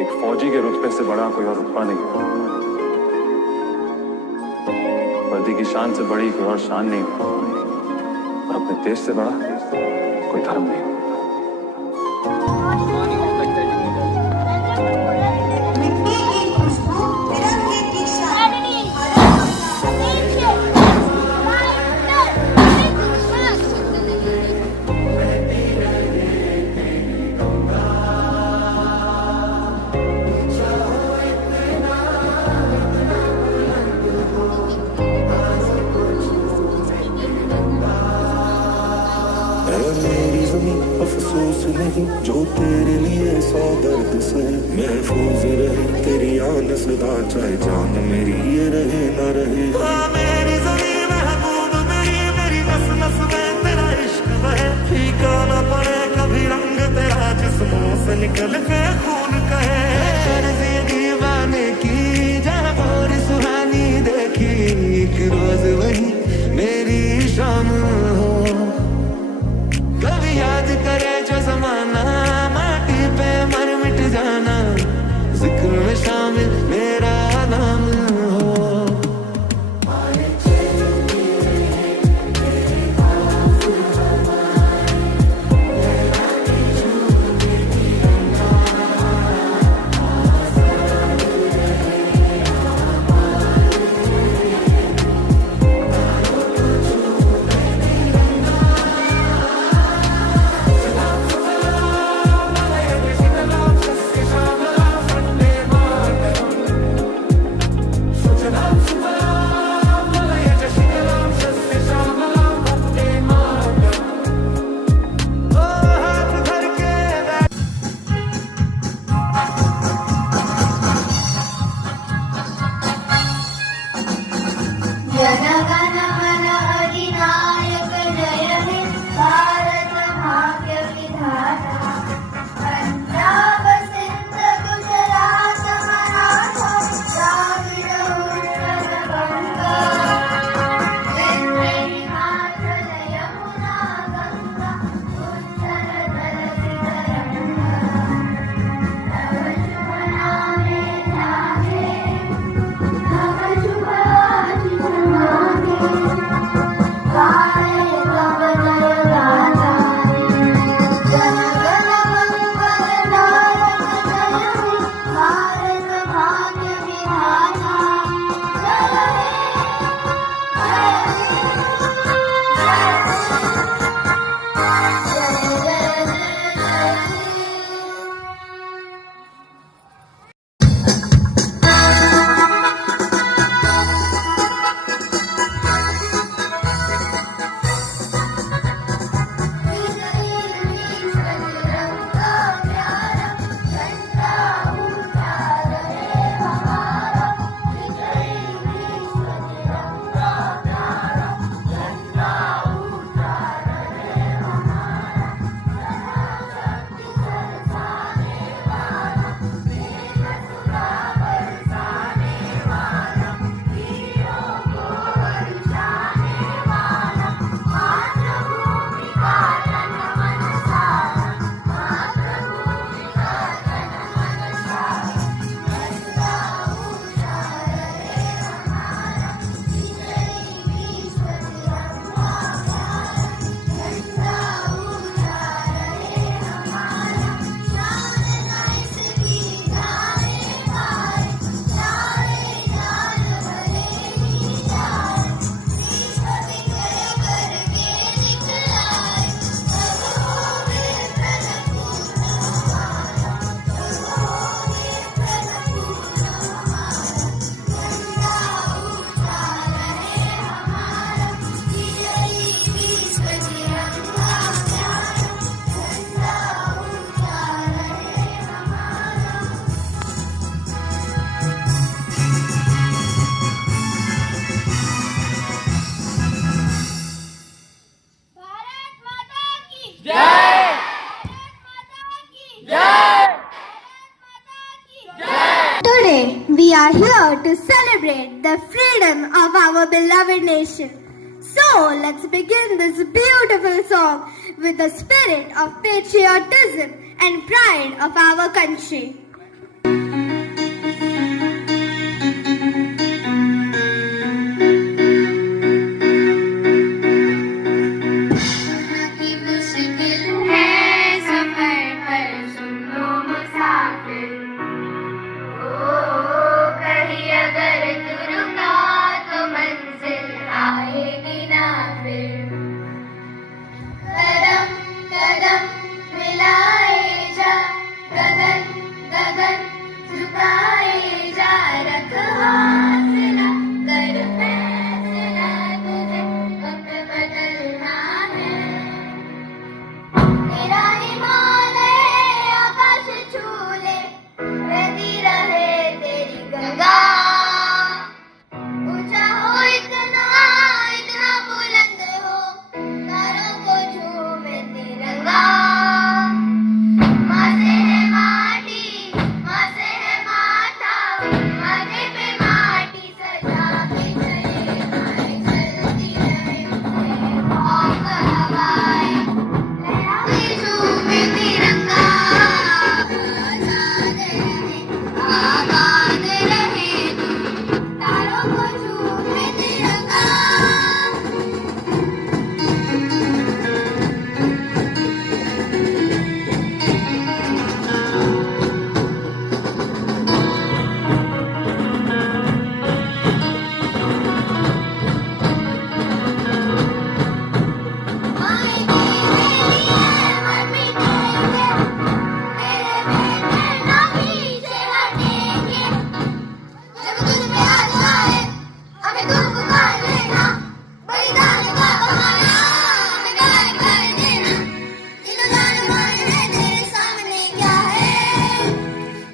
एक फौजी के रुतबे से बड़ा कोई और रुतबा नहीं, वर्दी की शान से बड़ी कोई और शान नहीं, और अपने देश से बड़ा कोई धर्म नहीं। मेरी ज़मीं अफसोस नहीं जो तेरे लिए सौ दर्द से महफूज रहे, तेरी आन सदा चाहे जान मेरी ये रहे ना रहे। मेरी ज़मीं महबूब मेरी नस नस में तेरा इश्क बहे, फीका ना पड़े कभी रंग तेरा जिस्मों से निकल के खून कहे। दीवाने की जहाँ और सुहानी देखी, एक रोज वही मेरी शाम हो। कभी याद करे जो जमाना, माटी पे मर मिट जाना, जिक्र में शामिल मेरा नाम हो। Today, we are here to celebrate the freedom of our beloved nation. So, let's begin this beautiful song with the spirit of patriotism and pride of our country. गगन गगन झुकाए जा रख हौसला कर फैसला तुझे वक्त बदलना है तेरा हिमालय आकाश छू ले बहती रहे तेरी गंगा ऊंचा हो इतना इतना बुलंद हो तारों को झूमे तिरंगा माँ से है माटी माँ से है माथा माथे पे माटी सजा के चले आए चलती रहे खौफ हवाएं लहराती झूमे तिरंगा आजाद रहे आबाद रहे तारों को झूमे तिरंगा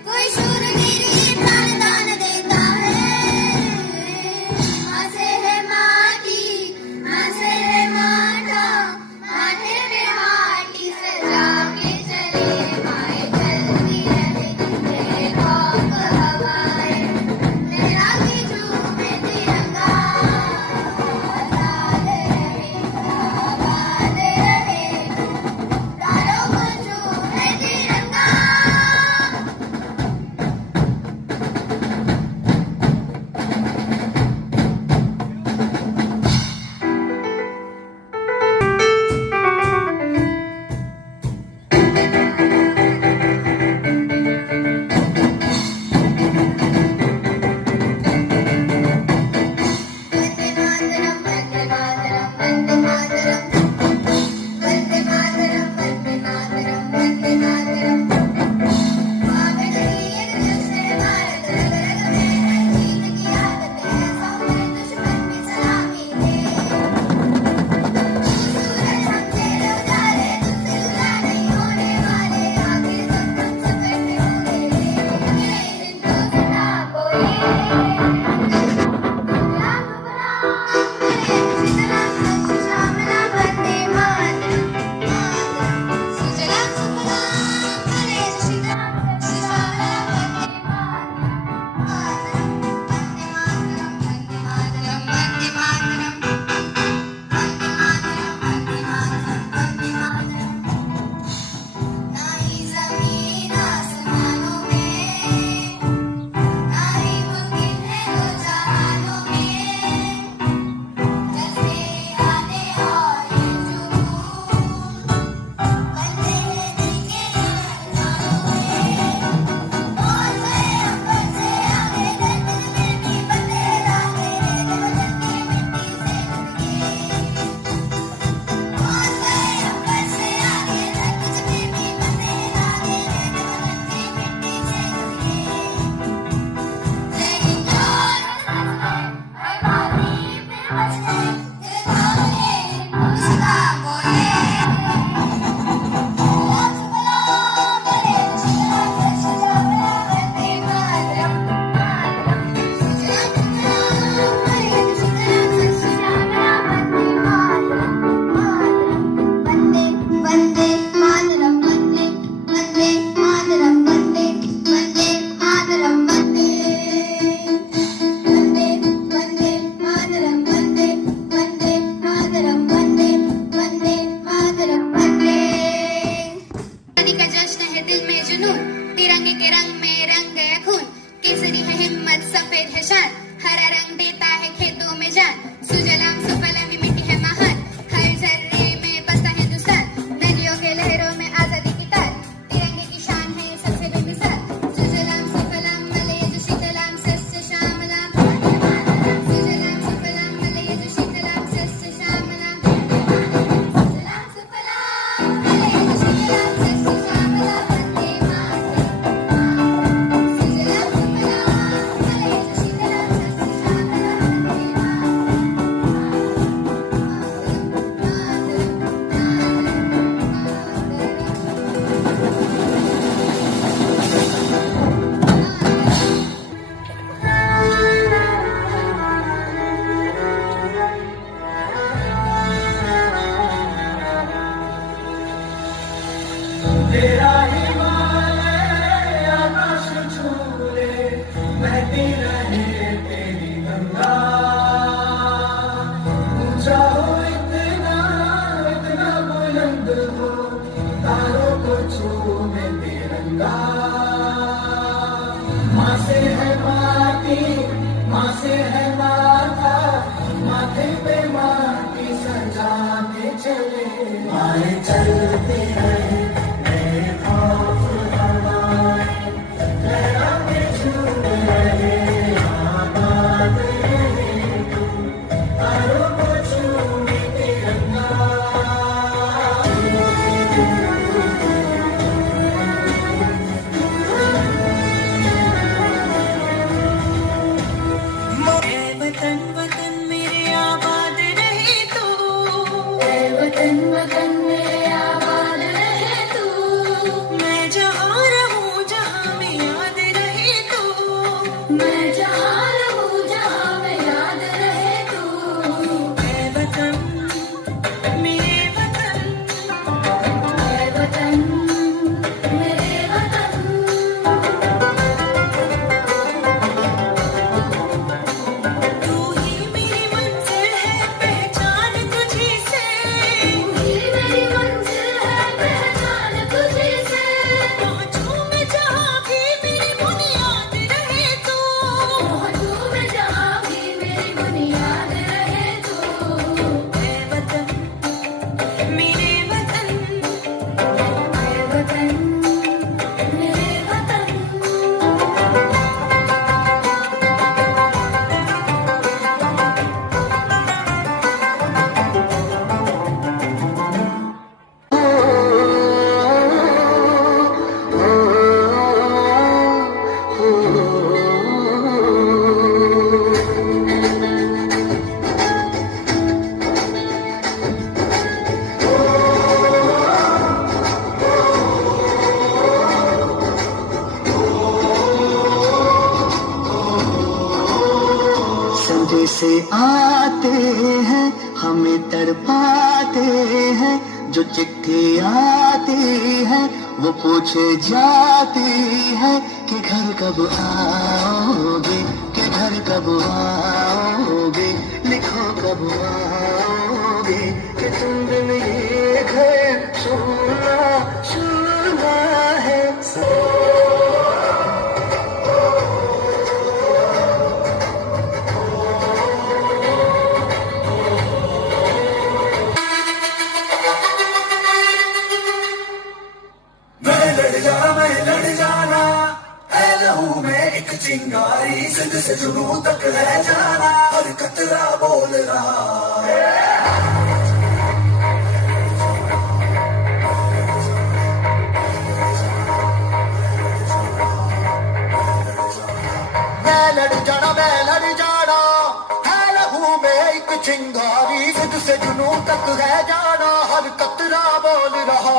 कोई शूरवीर प्राणदान देता है माँ से है माटी माँ से है माथा माथे पे माटी सजा के चले आए चलती रहे तेरे खौफ हवाएं लहराती झूमे तिरंगा आजाद रहे आबाद रहे तारों को झूमे तिरंगा वंदे मातरम वंदे मातरम वंदे मातरम वंदे मातरम आगे नहीं एक जश्न भारत रग रग में है जीत की आदत है सौ में दुश्मन भी सलामी है सूरज हम तेरे उजाले तुझसे जुदा नहीं होने वाले आखिर तक हम सफर में होंगे जिनको सदा कोई माँ से है माटी, माँ से है माथा, माथे पे माटी सजाते चले आए, चलते रहे बेखौफ हवाएं, लहराते झूम रहे आबाद रहे तुम, तारों को छूए तिरंगा। वतन वतन मेरे आबाद रहे तू, वतन वतन मेरे आबाद रहे तू, मैं जहाँ रहूँ जहाँ में याद रहे तू, मैं जहाँ रहूँ जहाँ में याद रहे तू। ऐ वतन मेरे वतन, ऐ वतन मेरे वतन, तू ही मेरी मंजिल है पहचान तुझी से, तू ही मेरी मंजिल है पहचान तुझे से। पहुँचूं मैं जहाँ भी मेरी बुनियाद रहे तू, पहुँचूं मैं जहाँ भी मेरी बुनियाद रहे तू। ऐ वतन मेरे वतन, ऐ वतन मेरे वतन, संदेशे आते हैं हमें तड़पाते हैं, जो चिट्ठी आती है वो पूछे जाती है कि घर कब आओगे, कि घर कब आओगे, लिखो कब आओगे, कि तुम बिन ये घर सुना सुना है। मैं लड़ जाना है लहू में एक चिंगारी, सिद्ध से जुनून तक है जाना, हर कतरा बोल रहा है। मैं लड़ जाना है लहू में एक चिंगारी, सिद्ध से जुनून तक है जाना, हर कतरा बोल रहा।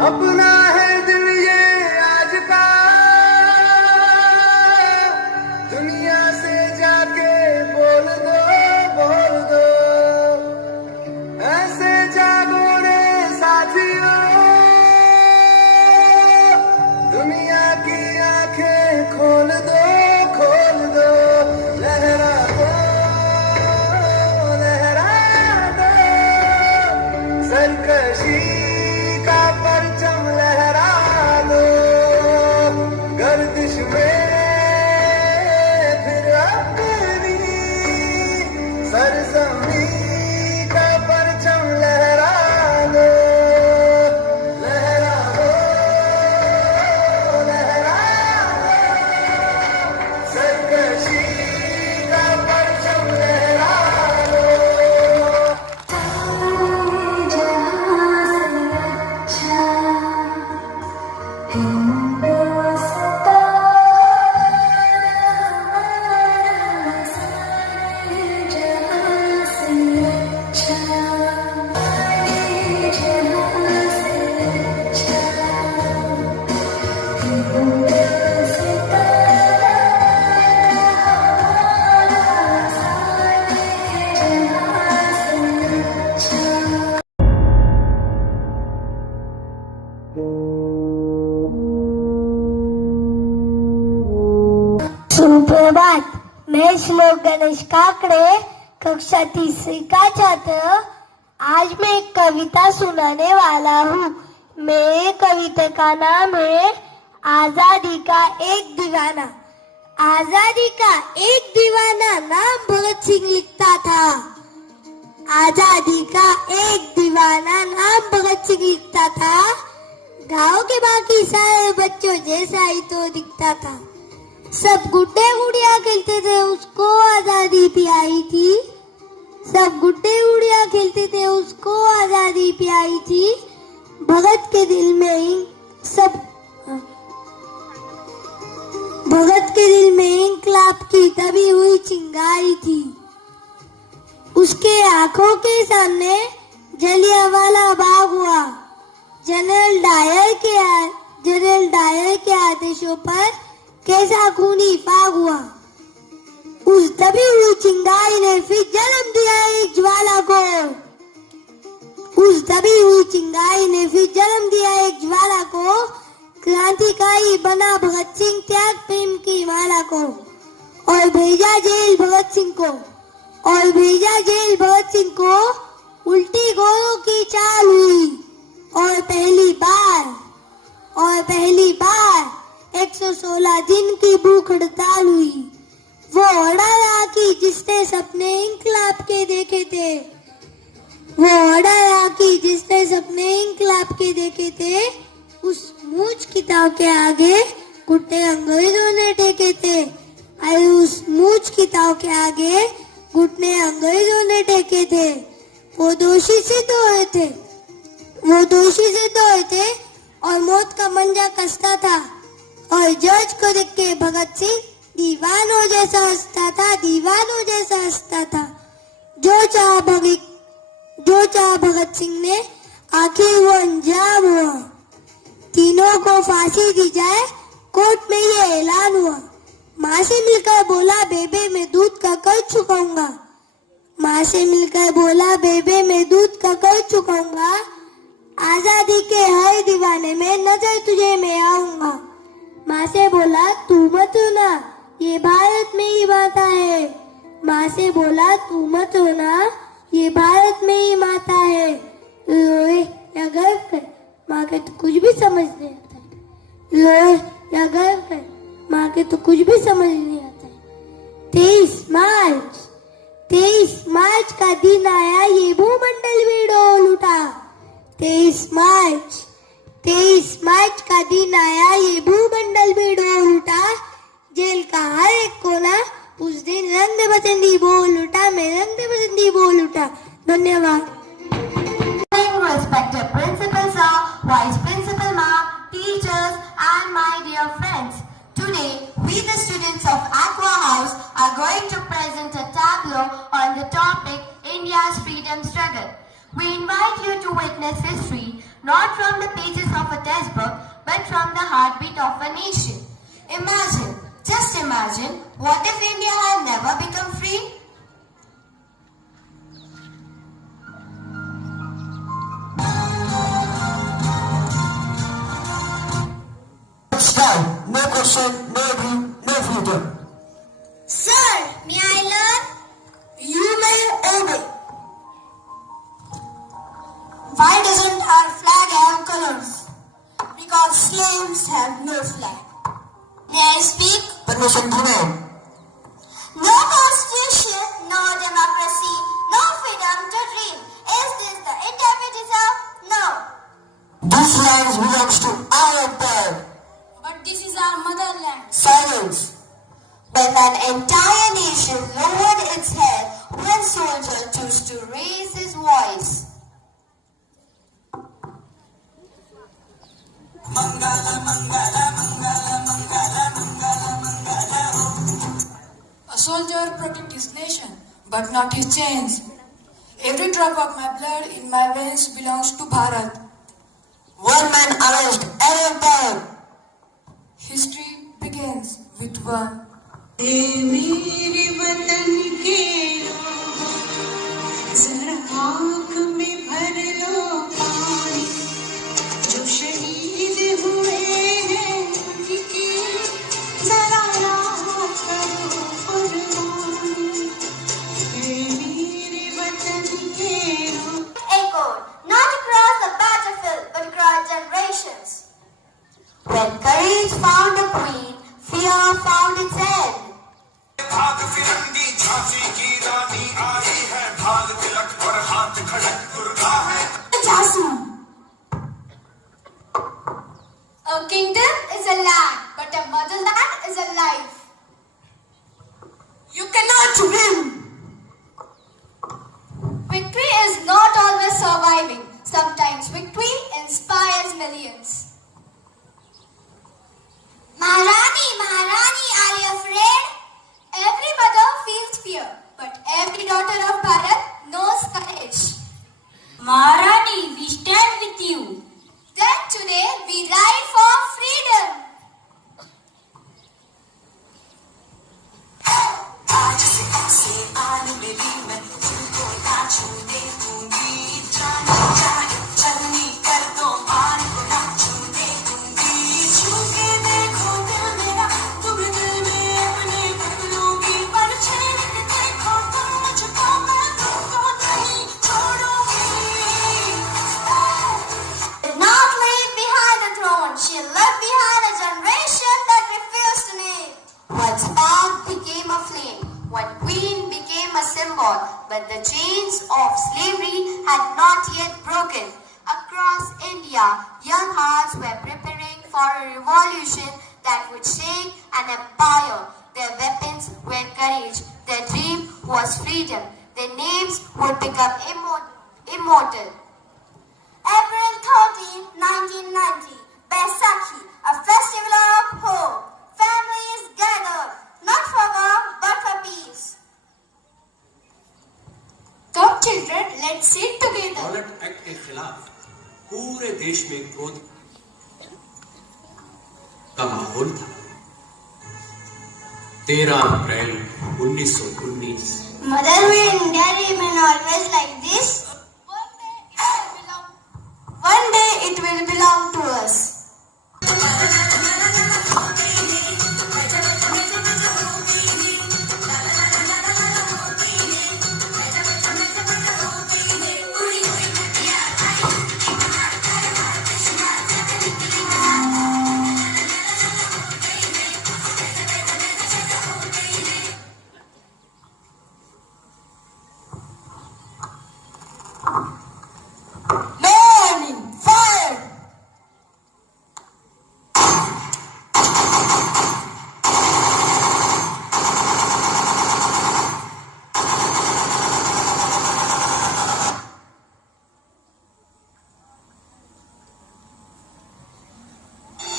अपना है दिल ये आज का, मैं श्लोक गणेश काकड़े, कक्षा तीसरी का छात्र। आज मैं एक कविता सुनाने वाला हूँ। मेरे कविता का नाम है आजादी का एक दीवाना। आजादी का एक दीवाना नाम भगत सिंह लिखता था। आजादी का एक दीवाना नाम भगत सिंह लिखता था। गांव के बाकी सारे बच्चों जैसा ही तो दिखता था। सब गुड्डे गुड़िया खेलते थे, उसको आजादी पियाई थी। सब गुड्डे गुड़िया खेलते थे, उसको आजादी पियाई थी। भगत के दिल में इंकलाब की तभी हुई चिंगारी थी। उसके आंखों के सामने जलियांवाला बाग हुआ। जनरल डायर के आदेशों पर कैसा खूनी फाग हुआ। उस दबी हुई चिंगारी ने फिर जन्म दिया एक ज्वाला को। उस दबी हुई चिंगारी ने फिर जन्म दिया एक ज्वाला को। क्रांतिकारी बना भगत सिंह त्याग प्रेम की माला को। और भेजा जेल भगत सिंह को। उल्टी गोरों की चाल हुई। और पहली बार 116 दिन की भूख हड़ताल हुई। वो अड़ा की जिसने सपने इंकलाब के देखे थे। उस मूंछ किताब के आगे घुटने अंग्रेजों ने टेके थे। वो दोषी सिद्ध हुए थे और मौत का मंजा कसता था। और जज को देख के भगत सिंह दीवानों जैसा हंसता था। जो चाह भगत सिंह ने आखिर वो अंजाम हुआ। तीनों को फांसी दी जाए, कोर्ट में ये ऐलान हुआ। माँ से मिलकर बोला बेबे मैं दूध का कर चुकाऊंगा। आजादी के हर दीवाने में नजर तुझे मैं आऊंगा। माँ से बोला तू मत रोना, ये भारत में ही माता है। रोए या गर्व कर, माँ के तो कुछ भी समझ नहीं आता है। रोए या गर्व कर, माँ के तो कुछ भी समझ नहीं आता है। 23 मार्च का दिन आया, ये भूमंडल भी डोल उठा। 23 मार्च का दिन आया, ये भूमंडल भी डोल उठा। जेल का हर एक कोना उस दिन रंग बसंती बोल उठा। धन्यवाद। Respected Principal Sir, Vice Principal Ma'am, teachers and my dear friends. Today, we the students of Aqua House are going to present a tableau on the topic India's freedom struggle. We invite you to witness history not from the pages of a textbook but from the heartbeat of a nation. Just imagine, what if India had never become free? Style, no question, no dream, no freedom. Sir, may I learn? You may obey. Why doesn't our flag have colors? Because slaves have no flag. May I speak? Permission given. No constitution, no democracy, no freedom to dream. Is this the India we deserve? No. This land belongs to our empire. But this is our motherland. Silence. When an entire nation lowered its head, one soldier chose to raise his voice. A soldier protects his nation, but not his chains. Every drop of my blood in my veins belongs to Bharat. One man arranged an empire. History begins with one. मेरे वतन के लोगों, जरा आँख में भर लो पानी। जो शहीद हुए हैं उनकी जरा याद करो कुर्बानी। झांसी की रानी आई है, ढाल तिलक और हाथ खड़क, दुर्गा है। A kingdom is a land, but a motherland is a life. You cannot win. Victory is not always surviving. Sometimes victory inspires millions. Maharani, are you afraid? Every mother feels fear, but every daughter of Bharat knows courage. Maharani, we stand with you. Then today we ride for freedom. आज से आन मिली मैं तुमको ना छूने दूंगी, जाने जाने चलनी कर दो मान को ना छूने दूंगी, छू के देखो दिल मेरा, तुम दिल में अपने रख लूंगी, पर छेड़ के देखो तुम मुझको, मैं तुमको नहीं छोड़ूंगी। Did not leave behind a throne. She left behind a generation that refused to name. One spark became a flame, one queen became a symbol, but the chains of slavery had not yet broken. Across India, young hearts were preparing for a revolution that would shake an empire. Their weapons were courage, their dream was freedom, their names would become immortal. April 13, 1990. Baisakhi, a festival of hope. Families gathered, not for war, but for peace. Come children, let's sing together. Rowlatt act के खिलाफ पूरे देश में क्रोध का माहौल था। 13 अप्रैल 1919। Mother, will India remain always like this? One day it will belong to us.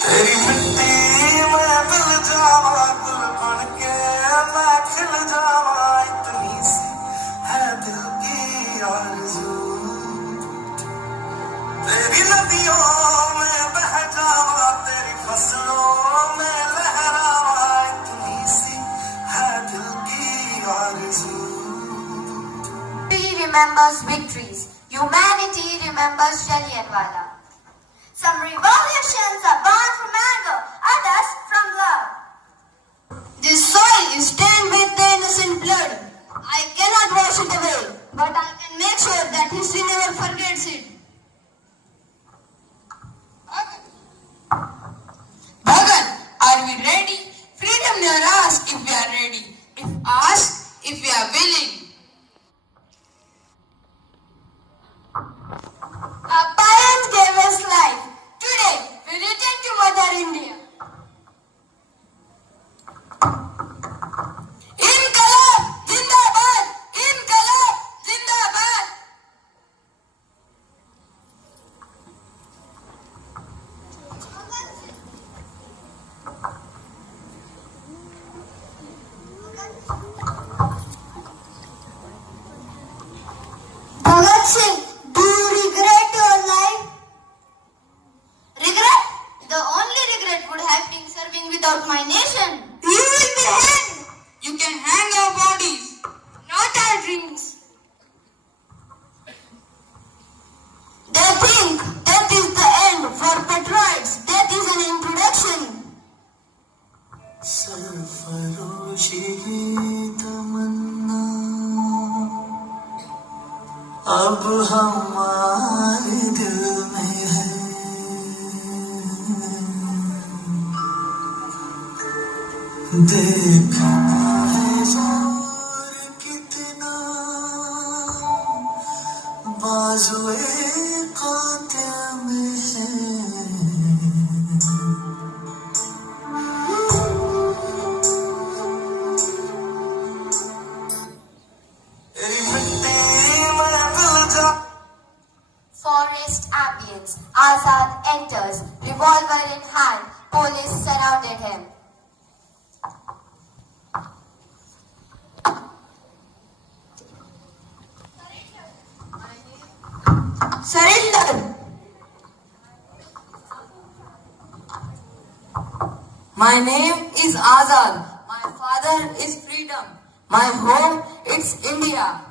तेरी मिट्टी में मिल जावा, गुल बन के मैं खिल जावा, इतनी सी है दिल की आरज़ू। तेरी नदियों में बह जावा, तेरी फसलों में लहरावा, इतनी सी है दिल की आरज़ू। History remembers victories. Humanity remembers Jallianwala. Some revolutions are born from anger, others from love. This soil is stained with the innocent blood. I cannot wash it away, but I can make sure that history never forgets it. Bhagat, are we ready? Freedom never asks if we are ready. If asked, if we are willing. Our parents gave us life. Today, we return to Mother India. Inqilab Zindabad! Inqilab Zindabad! Bhagat Singh, do you regret your life? Regret? The only regret would have been serving without my nation. You will be hanged! You can hang our bodies, not our dreams. They think death is the end. For patriots, death is an introduction. सरफरोशी तमन्ना अब हमारे दिल में है, देखना है जोर police surrounded him. Surrender! My name is Azad. My father is freedom. My home is India.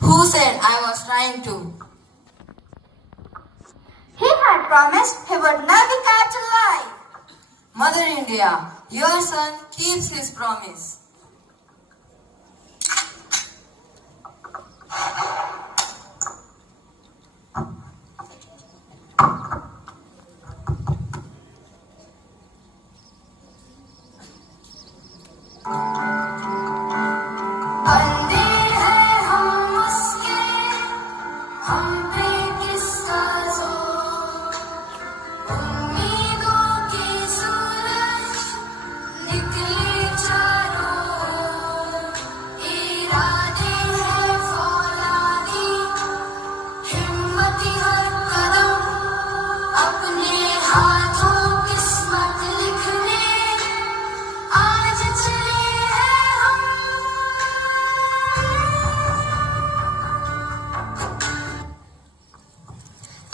Who said I was trying to? He had promised he would never catch a lie. Mother India, your son keeps his promise.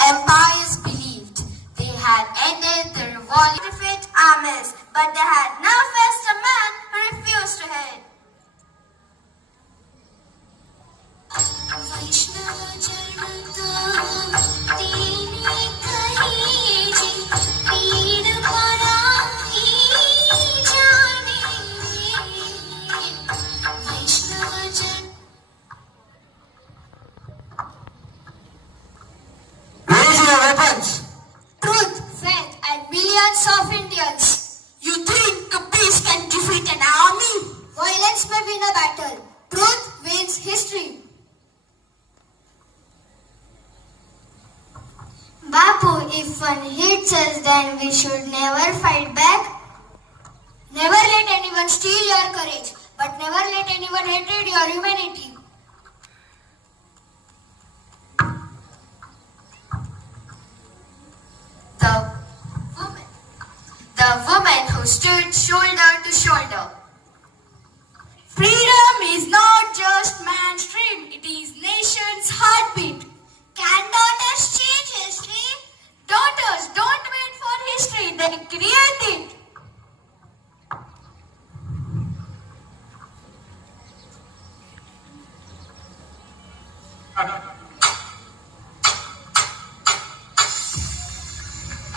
Empires believed they had ended the revolt to defeat armies, but they had now faced a man who refused to hate. Raise your weapons. Truth, faith, and millions of Indians. You think a peace can defeat an army? Violence may win a battle. Truth wins history. Bapu, if one hits us, then we should never fight back. Never let anyone steal your courage, but never let anyone hate your humanity. The woman who stood shoulder to shoulder. Freedom is not just man's dream, it is nation's heartbeat. Can daughters change history? Daughters, don't wait for history, they create it.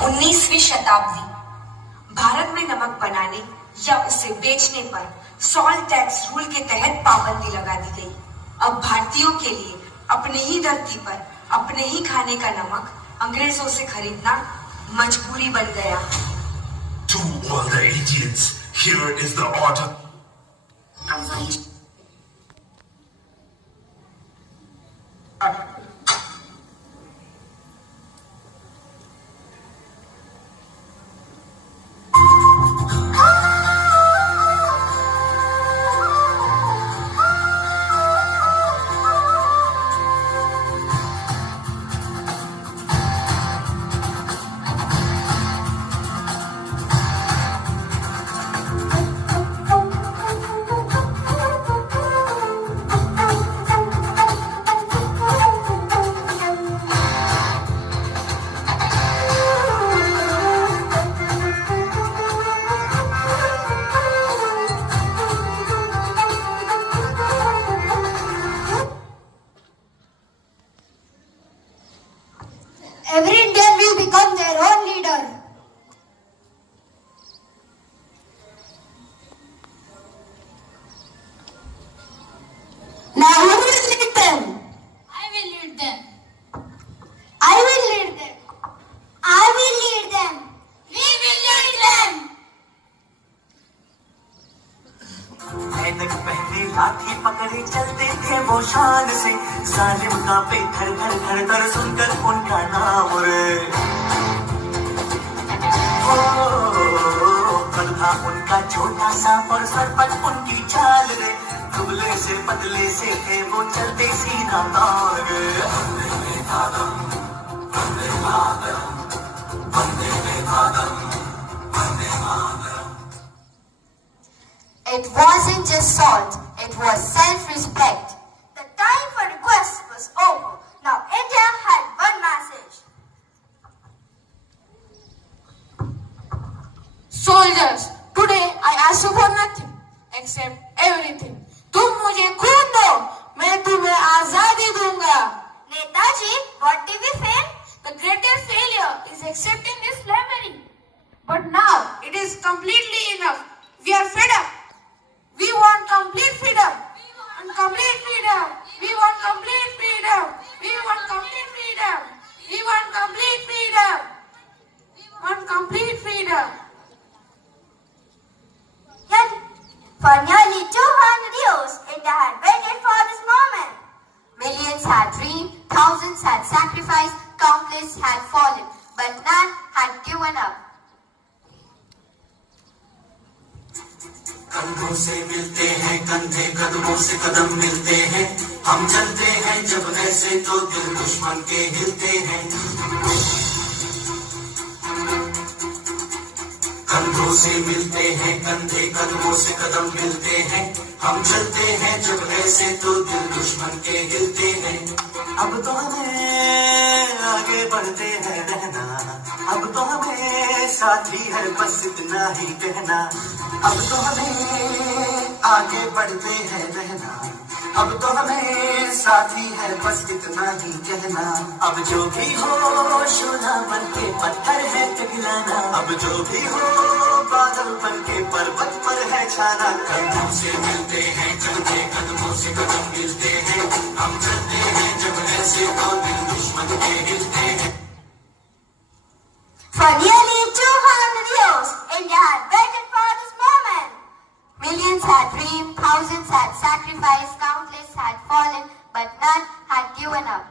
उन्नीसवीं शताब्दी भारत में नमक बनाने या उसे बेचने पर salt tax rule के तहत पाबंदी लगा दी गई। अब भारतीयों के लिए अपने ही धरती पर अपने ही खाने का नमक अंग्रेजों से खरीदना मजबूरी बन गया। To all the idiots, here is the order. Every Indian will become their own leader. Now who will lead them? I will lead them. I will lead them. I will lead them. We will lead them. ऐनक पहने लाठी पकड़े चलते थे वो शान से, जालिम कांपे धर धर धर धर सुनकर उनका नाम रे। हो कल था उनका छोटा सा और सर पर उनकी चाल रे, दुबले से पतले से थे वो चलते सीधा दौड़ रे। It wasn't just salt, it was self-respect. The time for requests was over. Now India had one message. Soldiers, today I ask you for nothing except everything. तुम मुझे खून दो, मैं तुम्हें आजादी दूंगा. Netaji, what did we fail? The greatest failure is accepting this slavery. But now it is completely enough. We are fed up. We want complete freedom. And complete freedom. We want complete freedom. We want complete freedom. We want complete freedom. We want complete freedom. Yet, for nearly 200 years, India had waited for this moment. Millions had dreamed, thousands had sacrificed, countless had fallen, but none had given up. कंधों से मिलते हैं कंधे, कदमों से कदम मिलते हैं, हम चलते हैं जब ऐसे तो दिल दुश्मन के हिलते हैं. कंधों से मिलते हैं कंधे, कदमों से कदम मिलते हैं, हम चलते हैं जब ऐसे तो दिल दुश्मन के हिलते हैं. अब तो हमें आगे बढ़ते हैं रहना, अब तो हमें साथी है बस इतना ही कहना. अब तो हमें आगे बढ़ते हैं रहना, अब तो हमें साथी है बस इतना ही कहना. अब जो भी हो सोना बन के पत्थर है पिघलाना, अब जो भी हो बादल बन के पर्वत पर है छाना. कंधों से मिलते हैं कंधे, कदमों से कदम मिलते हैं, हम चलते हैं जब ऐसे तो दिल दुश्मन के हिलते हैं. For nearly 200 years, India had waited for this moment. Millions had dreamed, thousands had sacrificed, countless had fallen, but none had given up.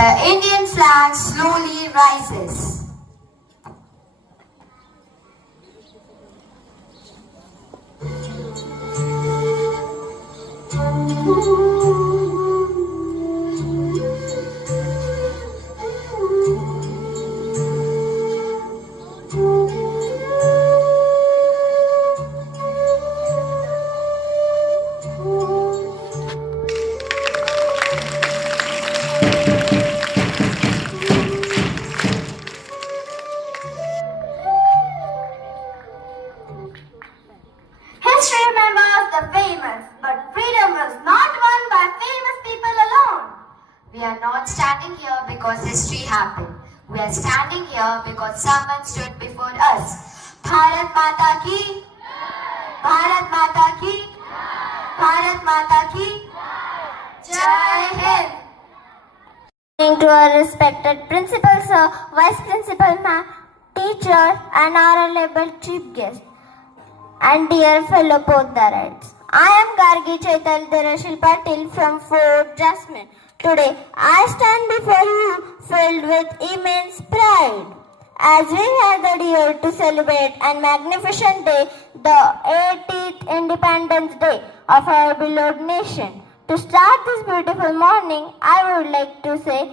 The Indian flag slowly rises. History remembers the famous, but freedom was not won by famous people alone. We are not standing here because history happened. We are standing here because someone stood before us. Bharat Mata ki, Bharat Mata ki, Bharat Mata ki, Jai Hind. To our respected principal sir, vice principal ma'am, teacher and our honorable chief guest, and dear fellow Poddarads. I am Gargi Chaital Derashil Patil from Fort Jasmine. Today I stand before you filled with immense pride. As we gathered here to celebrate a magnificent day, the 80th Independence Day of our beloved nation. To start this beautiful morning, I would like to say,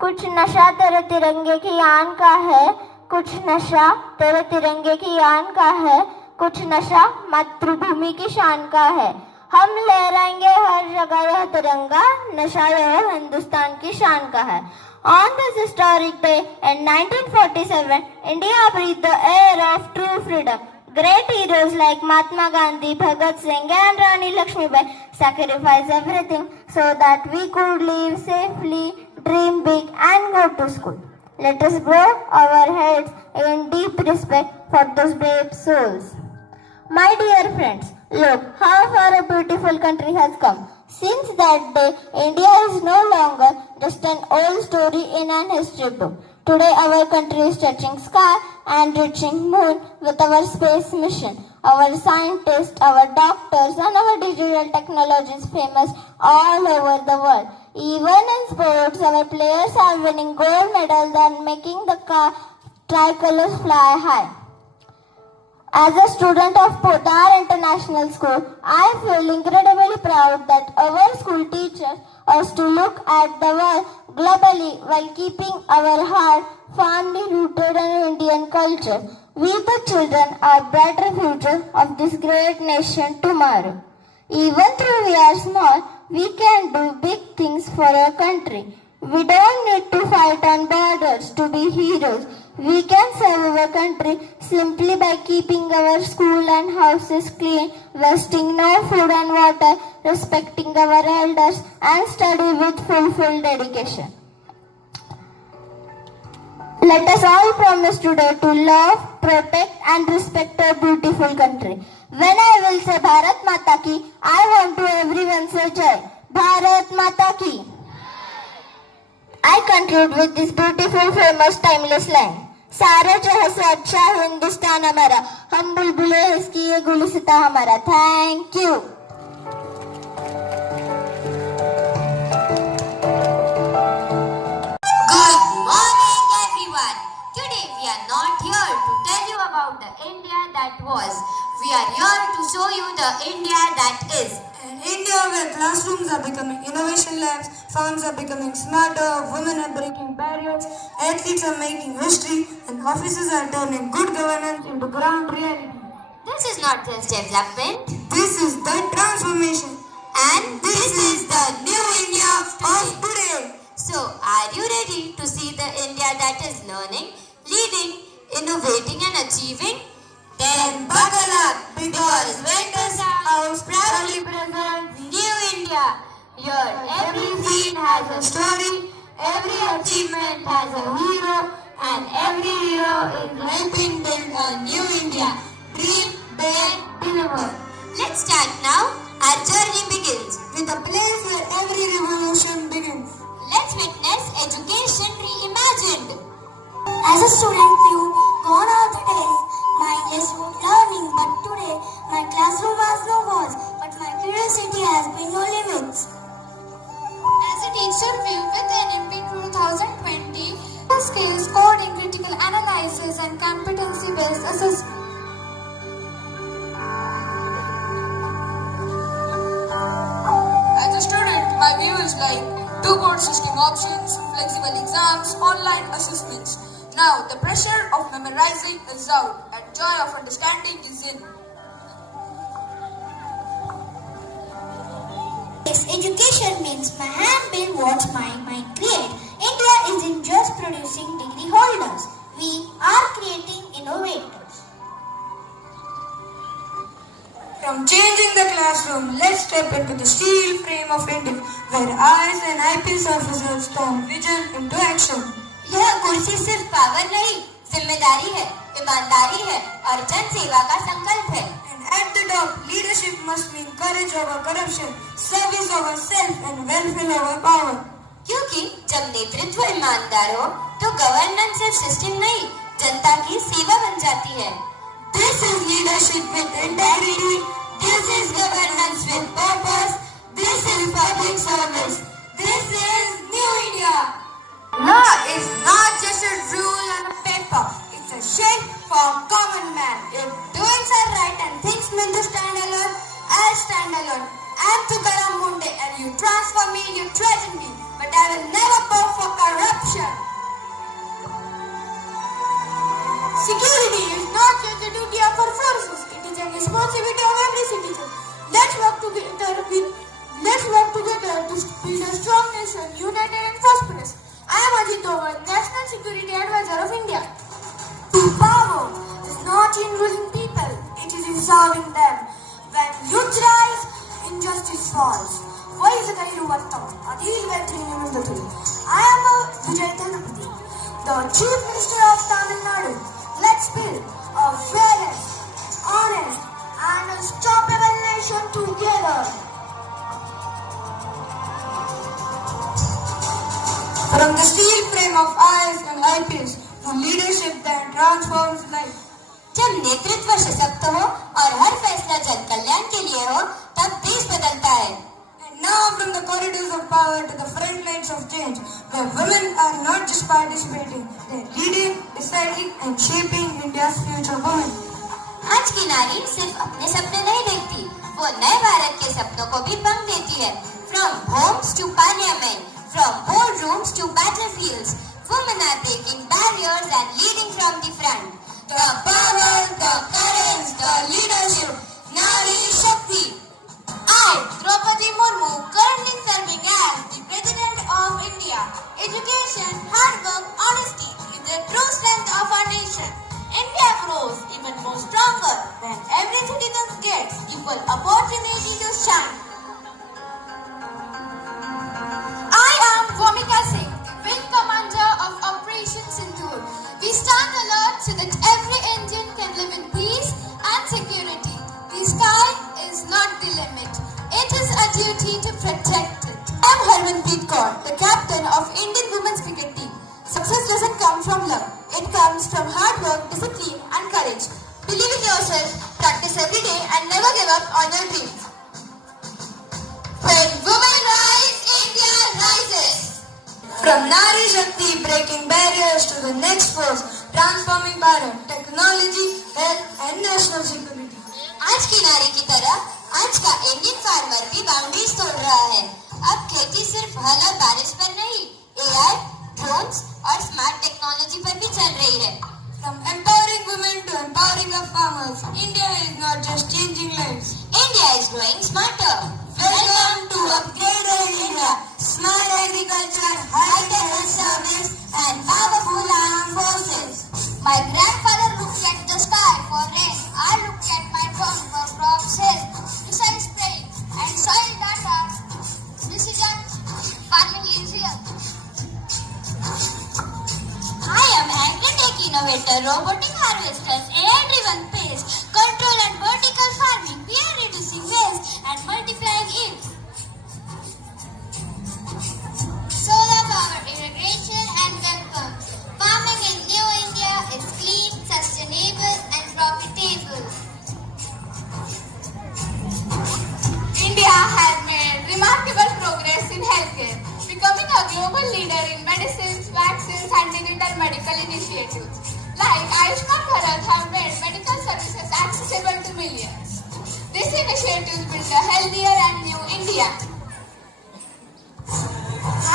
कुछ नशा तेरे तिरंगे की आन का है, कुछ नशा तेरे तिरंगे की आन का है, कुछ नशा मातृभूमि की शान का है. हम लहराएंगे हर जगह यह तिरंगा, नशा यह हिंदुस्तान की शान का है. On this historic day in 1947, India breathed the air of true freedom. Great heroes like Mahatma Gandhi, Bhagat Singh and Rani Lakshmibai sacrificed everything so that we could live safely, dream big and go to school. Let us bow our heads in deep respect for those brave souls. My dear friends, look how far a beautiful country has come. Since that day, India is no longer just an old story in an history book. Today our country is touching sky and reaching moon with our space mission. Our scientists, our doctors and our digital technology is famous all over the world. Even in sports, our players are winning gold medals and making the tricolors fly high. As a student of Poddar International School, I feel incredibly proud that our school teaches us to look at the world globally while keeping our heart firmly rooted in Indian culture. We the children are brighter future of this great nation tomorrow. Even though we are small, we can do big things for our country. We don't need to fight on borders to be heroes. We can serve our country simply by keeping our school and houses clean, wasting no food and water, respecting our elders, and study with full dedication. Let us all promise today to love, protect, and respect our beautiful country. When I will say Bharat Mata Ki, I want to everyone say Jai. Bharat Mata Ki. I conclude with this beautiful, famous, timeless line. सारा जहाँ से अच्छा हिंदुस्तान हमारा, हम बुलबुले इसकी ये गुलिस्ता हमारा. Thank you. Good morning everyone. Today we are not here to tell you about the India that was. We are here to show you the India that is. An India where classrooms are becoming innovation labs, farms are becoming smarter, women are breaking barriers, athletes are making history, and offices are turning good governance into ground reality. This is not just development. This is the transformation. And this is the new India Of today. So, are you ready to see the India that is learning, leading, innovating and achieving? Then buckle up because Ventus House proudly presents New India. Here every scene has a story, every achievement has a hero, and every hero is helping build a new India. Dream, dare, deliver. Let's start now. Our journey begins With a place where every revolution begins. Let's witness education reimagined. As a student view, gone are the days. Mindless rote learning, but today my classroom has no walls, but my curiosity has been no limits. As a teacher view with NMP 2020, skills, coding, critical analysis and competency-based assessment. As a student, my view is like 2 board system options, flexible exams, online assessments. Now the pressure of memorizing is out and joy of understanding is in. Education means my hand build what my mind create. India isn't just producing degree holders. We are creating innovators. From changing the classroom, let's step into the steel frame of India, where eyes and IPS officers turn vision into action. यह कुर्सी सिर्फ power नहीं, जिम्मेदारी है, ईमानदारी है और जन सेवा का संकल्प है. And at the top, leadership must mean courage over corruption, service over self and welfare over power. क्योंकि जब नेतृत्व ईमानदार हो, तो गवर्नेंस सिर्फ सिस्टम नहीं, जनता की सेवा बन जाती है. This is leadership with integrity. This is governance with purpose. This is public service. This is New India. Law is not just a rule on a paper. It's a shape for common man. If doings are right and things meant to stand alone, I'll stand alone. I'm Tukaram Munde and you transform me, you threaten me. But I will never bow for corruption. Security is not just the duty of our forces. It is a responsibility of every citizen. Let's work together to build a strong nation, united and prosperous. I am Ajit Doval, National Security Advisor of India. Power is not in ruling people, it is in serving them. When youth rise, injustice falls. Vaisakairuvattam, Adil Vetrinamundatu. I am Vijay Thalapathy, the Chief Minister of Tamil Nadu. Let's build a fearless, honest, and unstoppable nation together. From the steel frame of eyes and eyepiece to leadership that transforms life. जब नेतृत्व सशक्त हो और हर फैसला जन कल्याण के लिए हो, तब देश बदलता है. And now from the corridors of power to the front lines of change, where women are not just participating, they're leading, deciding and shaping India's future women. आज की नारी सिर्फ अपने सपने नहीं देखती, वो नए भारत के सपनों को भी पंख देती है. From homes to parliament, from boardrooms to battlefields, women are breaking barriers and leading from the front. The power, the courage, the leadership, Nari Shakti. I, Draupadi Murmu, currently serving as the President of India. Education, hard work, honesty is the true strength of our nation. India grows even more stronger when every citizen gets equal opportunity to shine. I am Bhumika Singh, Wing Commander of Operation Sindoor. We stand alert so that every Indian can live in peace and security. The sky is not the limit. It is a duty to protect it. I am Harmanpreet Kaur, the captain of Indian women's cricket team. Success doesn't come from luck. It comes from hard work, discipline and courage. Believe in yourself, practice every day and never give up on your dreams. When women rise, India rises. From Nari Shakti breaking barriers to the next force, transforming Bharat, technology, health and national security. आज की नारी की तरह आज का Indian farmer भी boundaries तोड़ रहा है. अब खेती सिर्फ हल और बारिश पर नहीं, AI, ड्रोन्स और स्मार्ट टेक्नोलॉजी पर भी चल रही है. From empowering women to empowering our farmers, India is not just changing lives. India is growing smarter. Welcome to Upgraded India. Smart agriculture, high-tech service and powerful armed forces. My grandfather looked at the sky for rain. I look at my phone for crop health, precise spraying and soil data. Precision farming is here. I am agri-tech innovator, robotic harvesters, AI-driven pest control and vertical farming. We are reducing waste and multiplying it. Solar power irrigation and welcome. Farming in New India is clean, sustainable and profitable. India has made remarkable progress in healthcare, becoming a global leader in medicines, vaccines and digital medical initiatives. Like Ayushman Bharat have made medical services accessible to millions. These initiatives build a healthier and new India.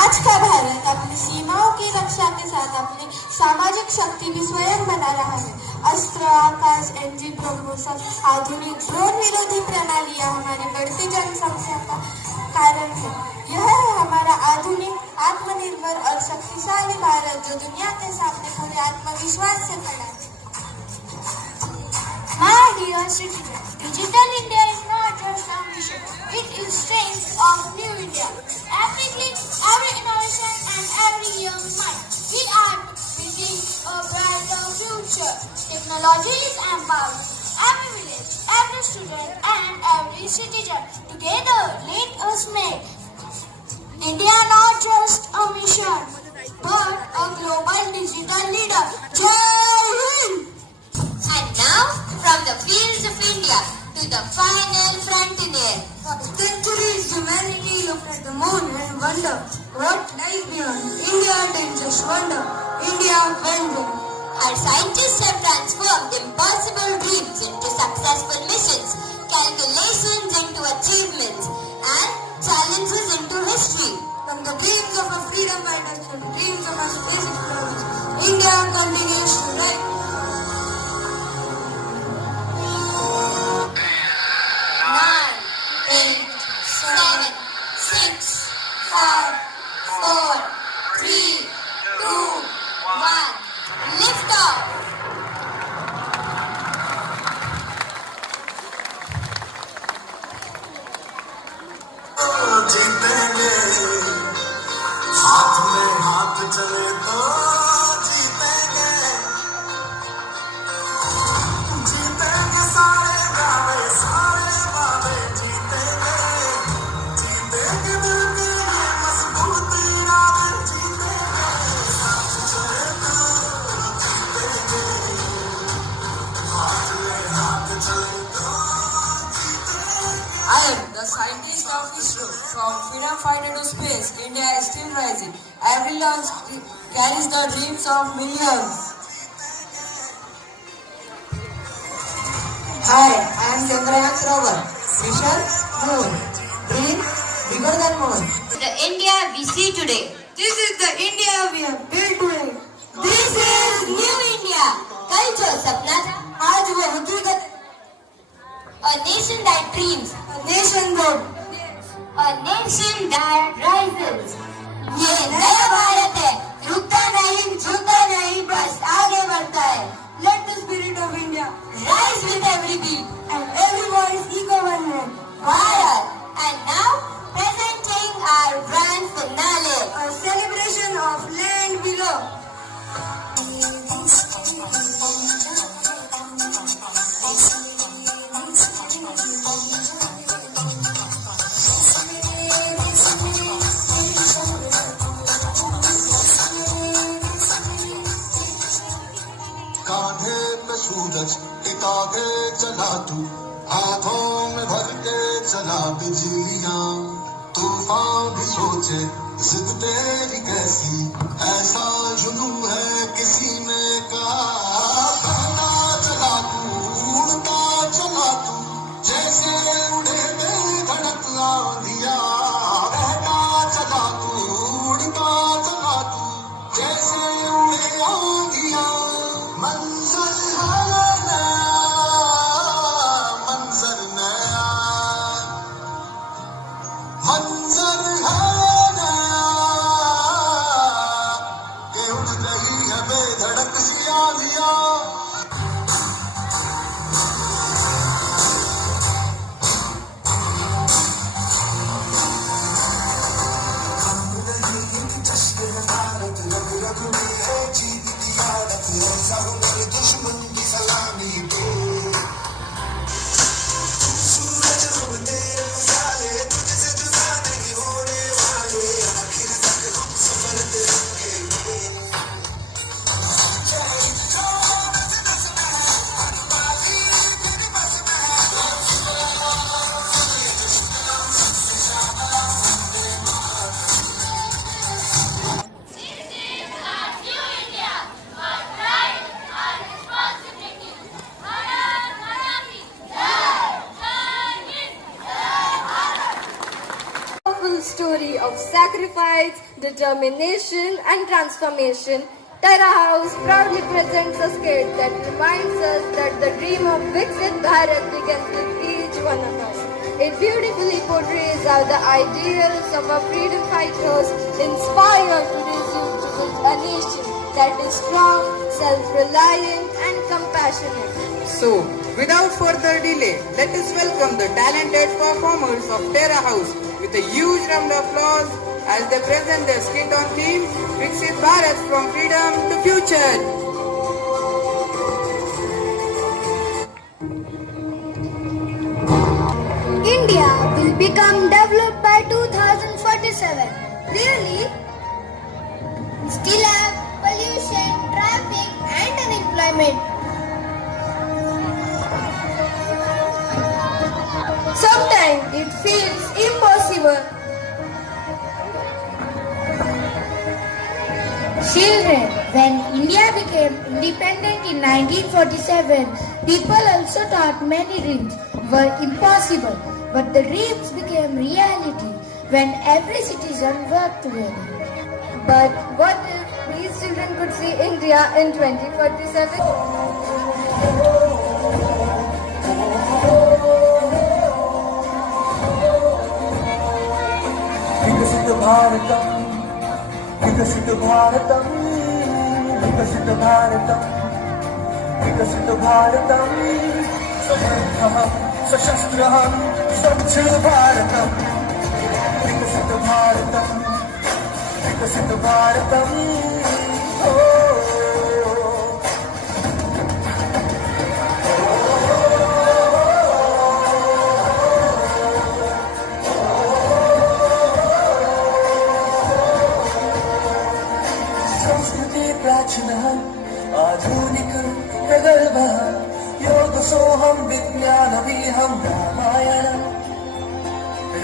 आज का भारत अपनी सीमाओं की रक्षा के साथ अपनी सामाजिक शक्ति भी स्वयं बना रहा है. अस्त्र, आकाश, एनजी प्रकोपन, आधुनिक ड्रोन विरोधी प्रणालियां हमारी बढ़ती जनसंख्या का कारण है. यह है हमारा आधुनिक, आत्मनिर्भर और शक्तिशाली भारत जो दुनिया के सामने पूरे आत्मविश्वास से खड़ा है. My dear citizens, Digital India is not just a mission, it is strength of New India. Every click, every innovation and every young mind, we are building a brighter future. Technology is empowering every village, every student and every citizen. Together, let us make India not just a mission, but a global digital leader. Jai Hind! And now, from the fields of India to the final frontier. For centuries, humanity looked at the moon and wondered what lies beyond. India didn't just wonder, India went there. Our scientists have transformed impossible dreams into successful missions, calculations into achievements, and challenges into history. From the dreams of our freedom fighters to the dreams of our space explorers, India continues to rise. 5, 4, 3, 2, 1. Lift off. scientists of ISRO, from freedom fighter to space, India is still rising. Every launch carries the dreams of millions. Hi, I am Chandrayaan rover. Mission Moon. Dream bigger than moon. The India we see today. This is the India we have built today. This is New India. कल जो सपना था, आज वो हकीकत. A nation that dreams. A nation that A nation that rises. ये नया भारत है, रुकता नहीं, झुकता नहीं, बस आगे बढ़ता है. let the spirit of India Rise with every beat. and every voice echo one name. Bharat. And now presenting our grand finale. A celebration of land below. कांधे पे सूरज टिका के चला तू, हाथों में भर के चला बिजलियां, तूफान भी सोचे जिद तेरी कैसी, ऐसा जुनून है किसी में का, कहता चला तू, उड़ता चला तू, जैसे उड़े बेधड़क आंधियां, कहता चला तू, उड़ता चला तू, जैसे उड़े आंधियां, मंजर है नया, मंजर नया, मंजर है नया, कि उड़ रही है बेधड़क सी आंधियां. Story of sacrifice, determination and transformation, Terra House proudly presents a skit that reminds us that the dream of Viksit Bharat begins with each one of us. It beautifully portrays how the ideals of our freedom fighters inspire today's youth to build a nation that is strong, self-reliant and compassionate. So, without further delay, let us welcome the talented performers of Terra House with a huge round of applause as they present their skit on theme Viksit Bharat from Freedom to Future. India will become developed by 2047. Really? Still have pollution, traffic and unemployment. Sometimes it feels impossible. Children, when India became independent in 1947, people also thought many dreams were impossible. But the dreams became reality when every citizen worked together. But what if these children could see India in 2047? विकसित भारतम, विकसित भारतम, विकसित भारतम, विकसित भारतम, समर्थः सशस्त्रः स्वच्छ भारतम, विकसित भारतम, विकसित भारतम. आधुनिक प्रगल्भ योग सोहम विज्ञान विहम रामायण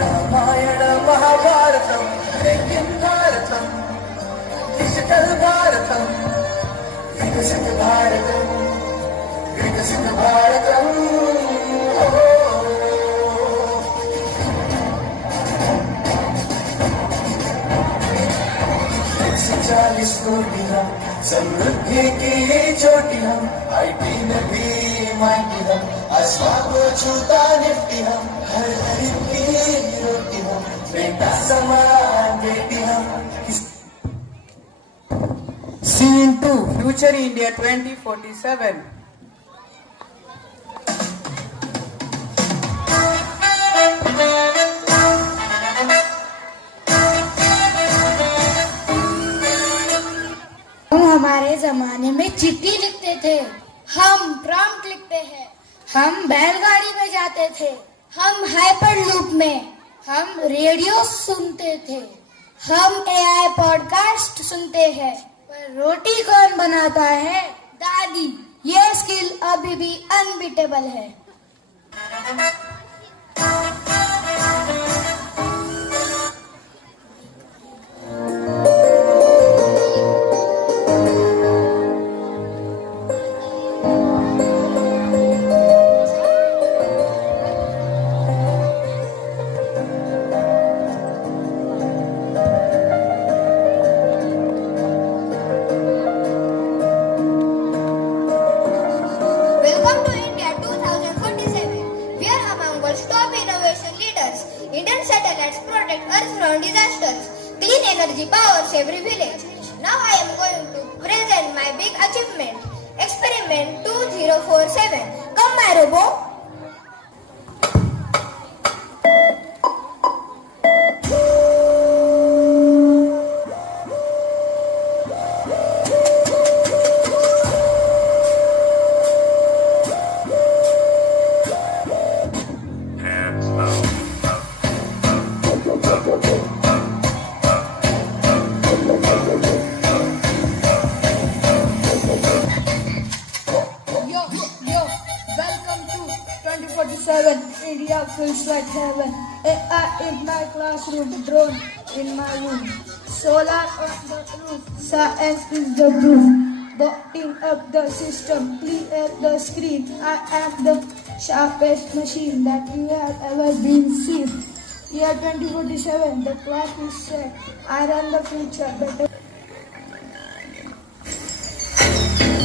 రామాయణ మహాభారతం మేకిన్ భారతం డిజిటల్ భారతం వికసిత భారతం వికసిత భారతం 40 कोटि हम समृद्धि की चोटी हम आईटी में भी माइटी हम आसमां को छूता निफ्टी हम हर गरीब की रोटी हम बेटा समान बेटी हम Scene 2 Future India 2047. हमारे जमाने में चिट्ठी लिखते थे, हम प्रॉम्प्ट लिखते हैं, हम बैलगाड़ी में जाते थे, हम हाइपरलूप में, हम रेडियो सुनते थे, हम एआई पॉडकास्ट सुनते हैं, पर रोटी कौन बनाता है? दादी। ये स्किल अभी भी अनबीटेबल है। Indian satellites protect Earth from disasters. Clean energy powers every village. Now I am going to present my big achievement. Experiment 2047. Come my robo. India feels like heaven. AI in my classroom, drone in my room, solar on the roof. Science is the proof. Botting up the system, clear the screen. I am the sharpest machine that you have ever been seen. Year 2047, the clock is set. I run the future better.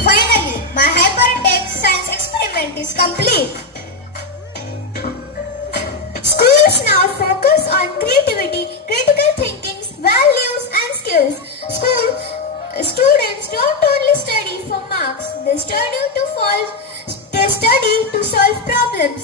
Finally, my hypertech science experiment is complete. Schools now focus on creativity, critical thinking, values and skills. Students don't only study for marks, they study to solve problems.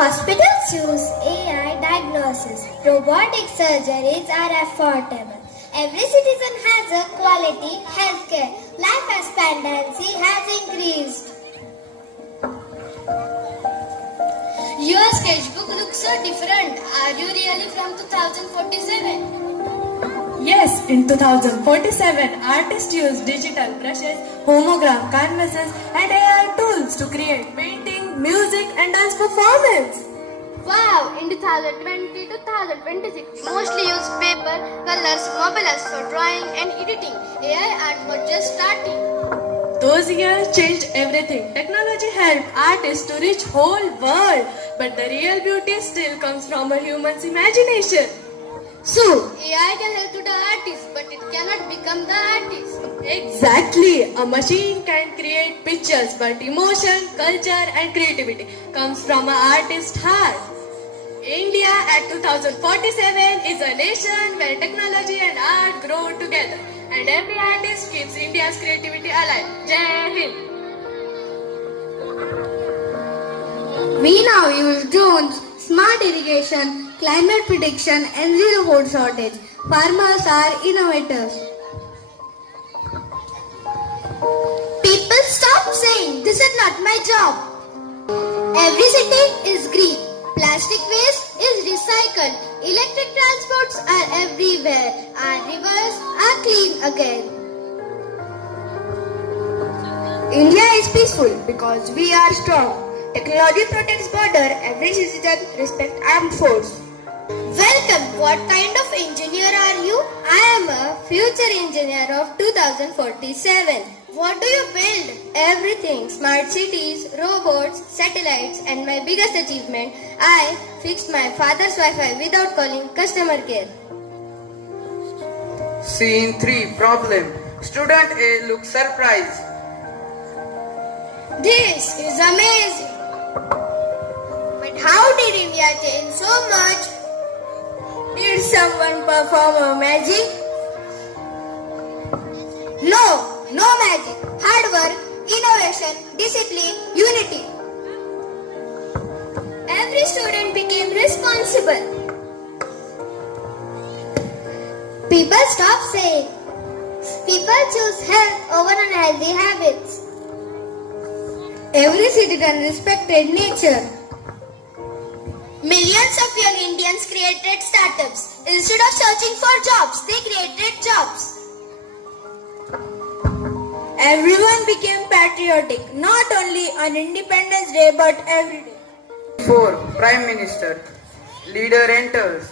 Hospitals use AI diagnosis. Robotic surgeries are affordable. Every citizen has a quality healthcare. Life expectancy has increased. Your sketchbook looks so different. Are you really from 2047? Yes, in 2047, artists use digital brushes, homogram canvases, and AI tools to create painting, music, and dance performance. Wow, in 2020-2026, mostly use paper, colors, mobiles for drawing and editing. AI art was just starting. Those years changed everything. Technology helped artists to reach whole world, but the real beauty still comes from a human's imagination. So, AI can help to the artist, but it cannot become the artist. Exactly. A machine can create pictures, but emotion, culture, and creativity comes from an artist's heart. India at 2047 is a nation where technology and art grow together. And every artist keeps India's creativity alive. Jai Hind! We now use drones, smart irrigation, climate prediction and zero food shortage. Farmers are innovators. People stop saying, this is not my job. Every city is green. Plastic waste is recycled. Electric transports are everywhere. Our rivers are clean again. India is peaceful because we are strong. Technology protects border. Every citizen respect armed force. Welcome. What kind of engineer are you? I am a future engineer of 2047. What do you build? Everything. Smart cities, robots, satellites, and my biggest achievement, I fixed my father's Wi-Fi without calling customer care. Scene 3. Problem. Student A looks surprised. This is amazing. But how did India change so much? Did someone perform a magic? No magic. Hard work, innovation, discipline, unity. Every student became responsible. People stop saying. People choose health over unhealthy habits. Every citizen respected nature. Millions of young Indians created startups. Instead of searching for jobs, they created jobs. Everyone became patriotic, not only on Independence Day but every day. 4. Prime Minister. Leader enters.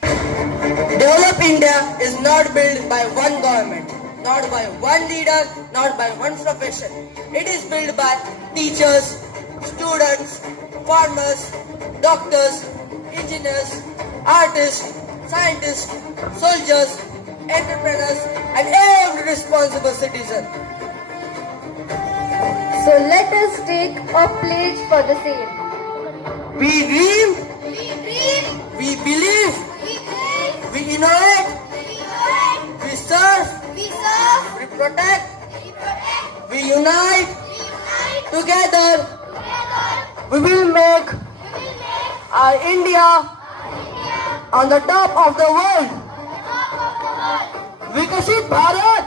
Develop India is not built by one government, not by one leader, not by one profession. It is built by teachers, students, farmers, doctors, engineers, artists, scientists, soldiers, entrepreneurs, and every responsible citizen. So let us take a pledge for the same. We dream, we believe, we innovate, we serve, we protect, we unite. Together, we will make our India on the top of the world. Vikashit Bharat,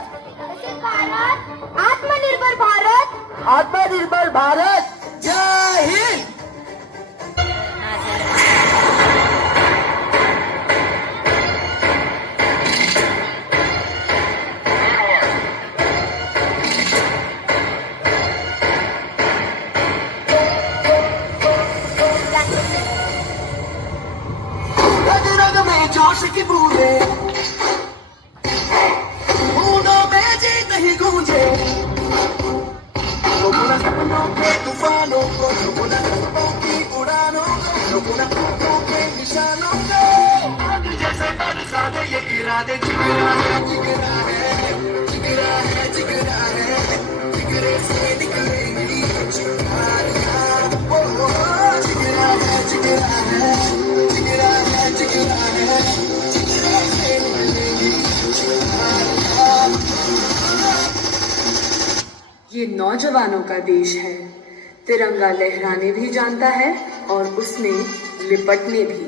Atmanirbhar Bharat, Atmanirbhar Bharat. Jai Hind. जोश की बूंदे बूंदों में जीत नहीं गूंजे लोगों सपनों के तूफानों को लोगों सपनों की उड़ानों को लोगों ख्वाबों के निशानों को जैसे बरसा दे ये इरादे जिगरा है जिगरा है जिगरा है जिगरा है जिगरे से निकलेंगी चिंगारियां ओ जिगरा है जिगरा है जिगरा है जिगरा है ये नौजवानों का देश है। तिरंगा लहराने भी जानता है और उसमें लिपटने भी।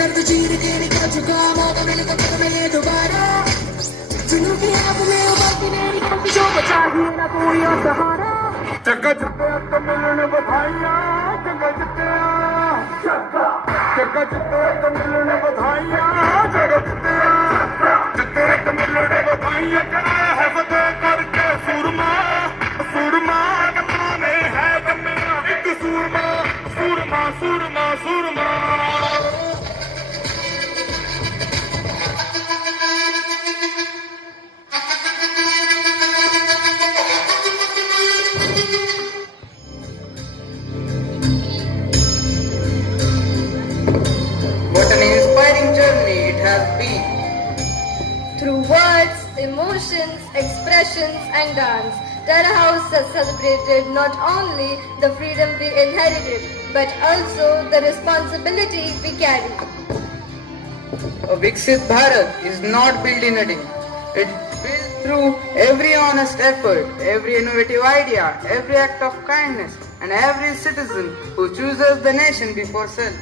दर्द चीर के निकल चुका मौका मिले तो कर मैं दोबारा जुनून की आग में उबर की मेरी कल्पी जो बचा ही ना कोई और सहारा जगत पे मिलन बधाइयां जगत पे मिलन बधाइयां जगत पे मिलन बधाइयां करा है फतेह करके सूरमा सूरमा कमाने है कमियां एक सूरमा सूरमा सूरमा सूरमा Through words, emotions, expressions and dance, Tara House has celebrated not only the freedom we inherited, but also the responsibility we carry. A Viksit Bharat is not built in a day. It's built through every honest effort, every innovative idea, every act of kindness, and every citizen who chooses the nation before self.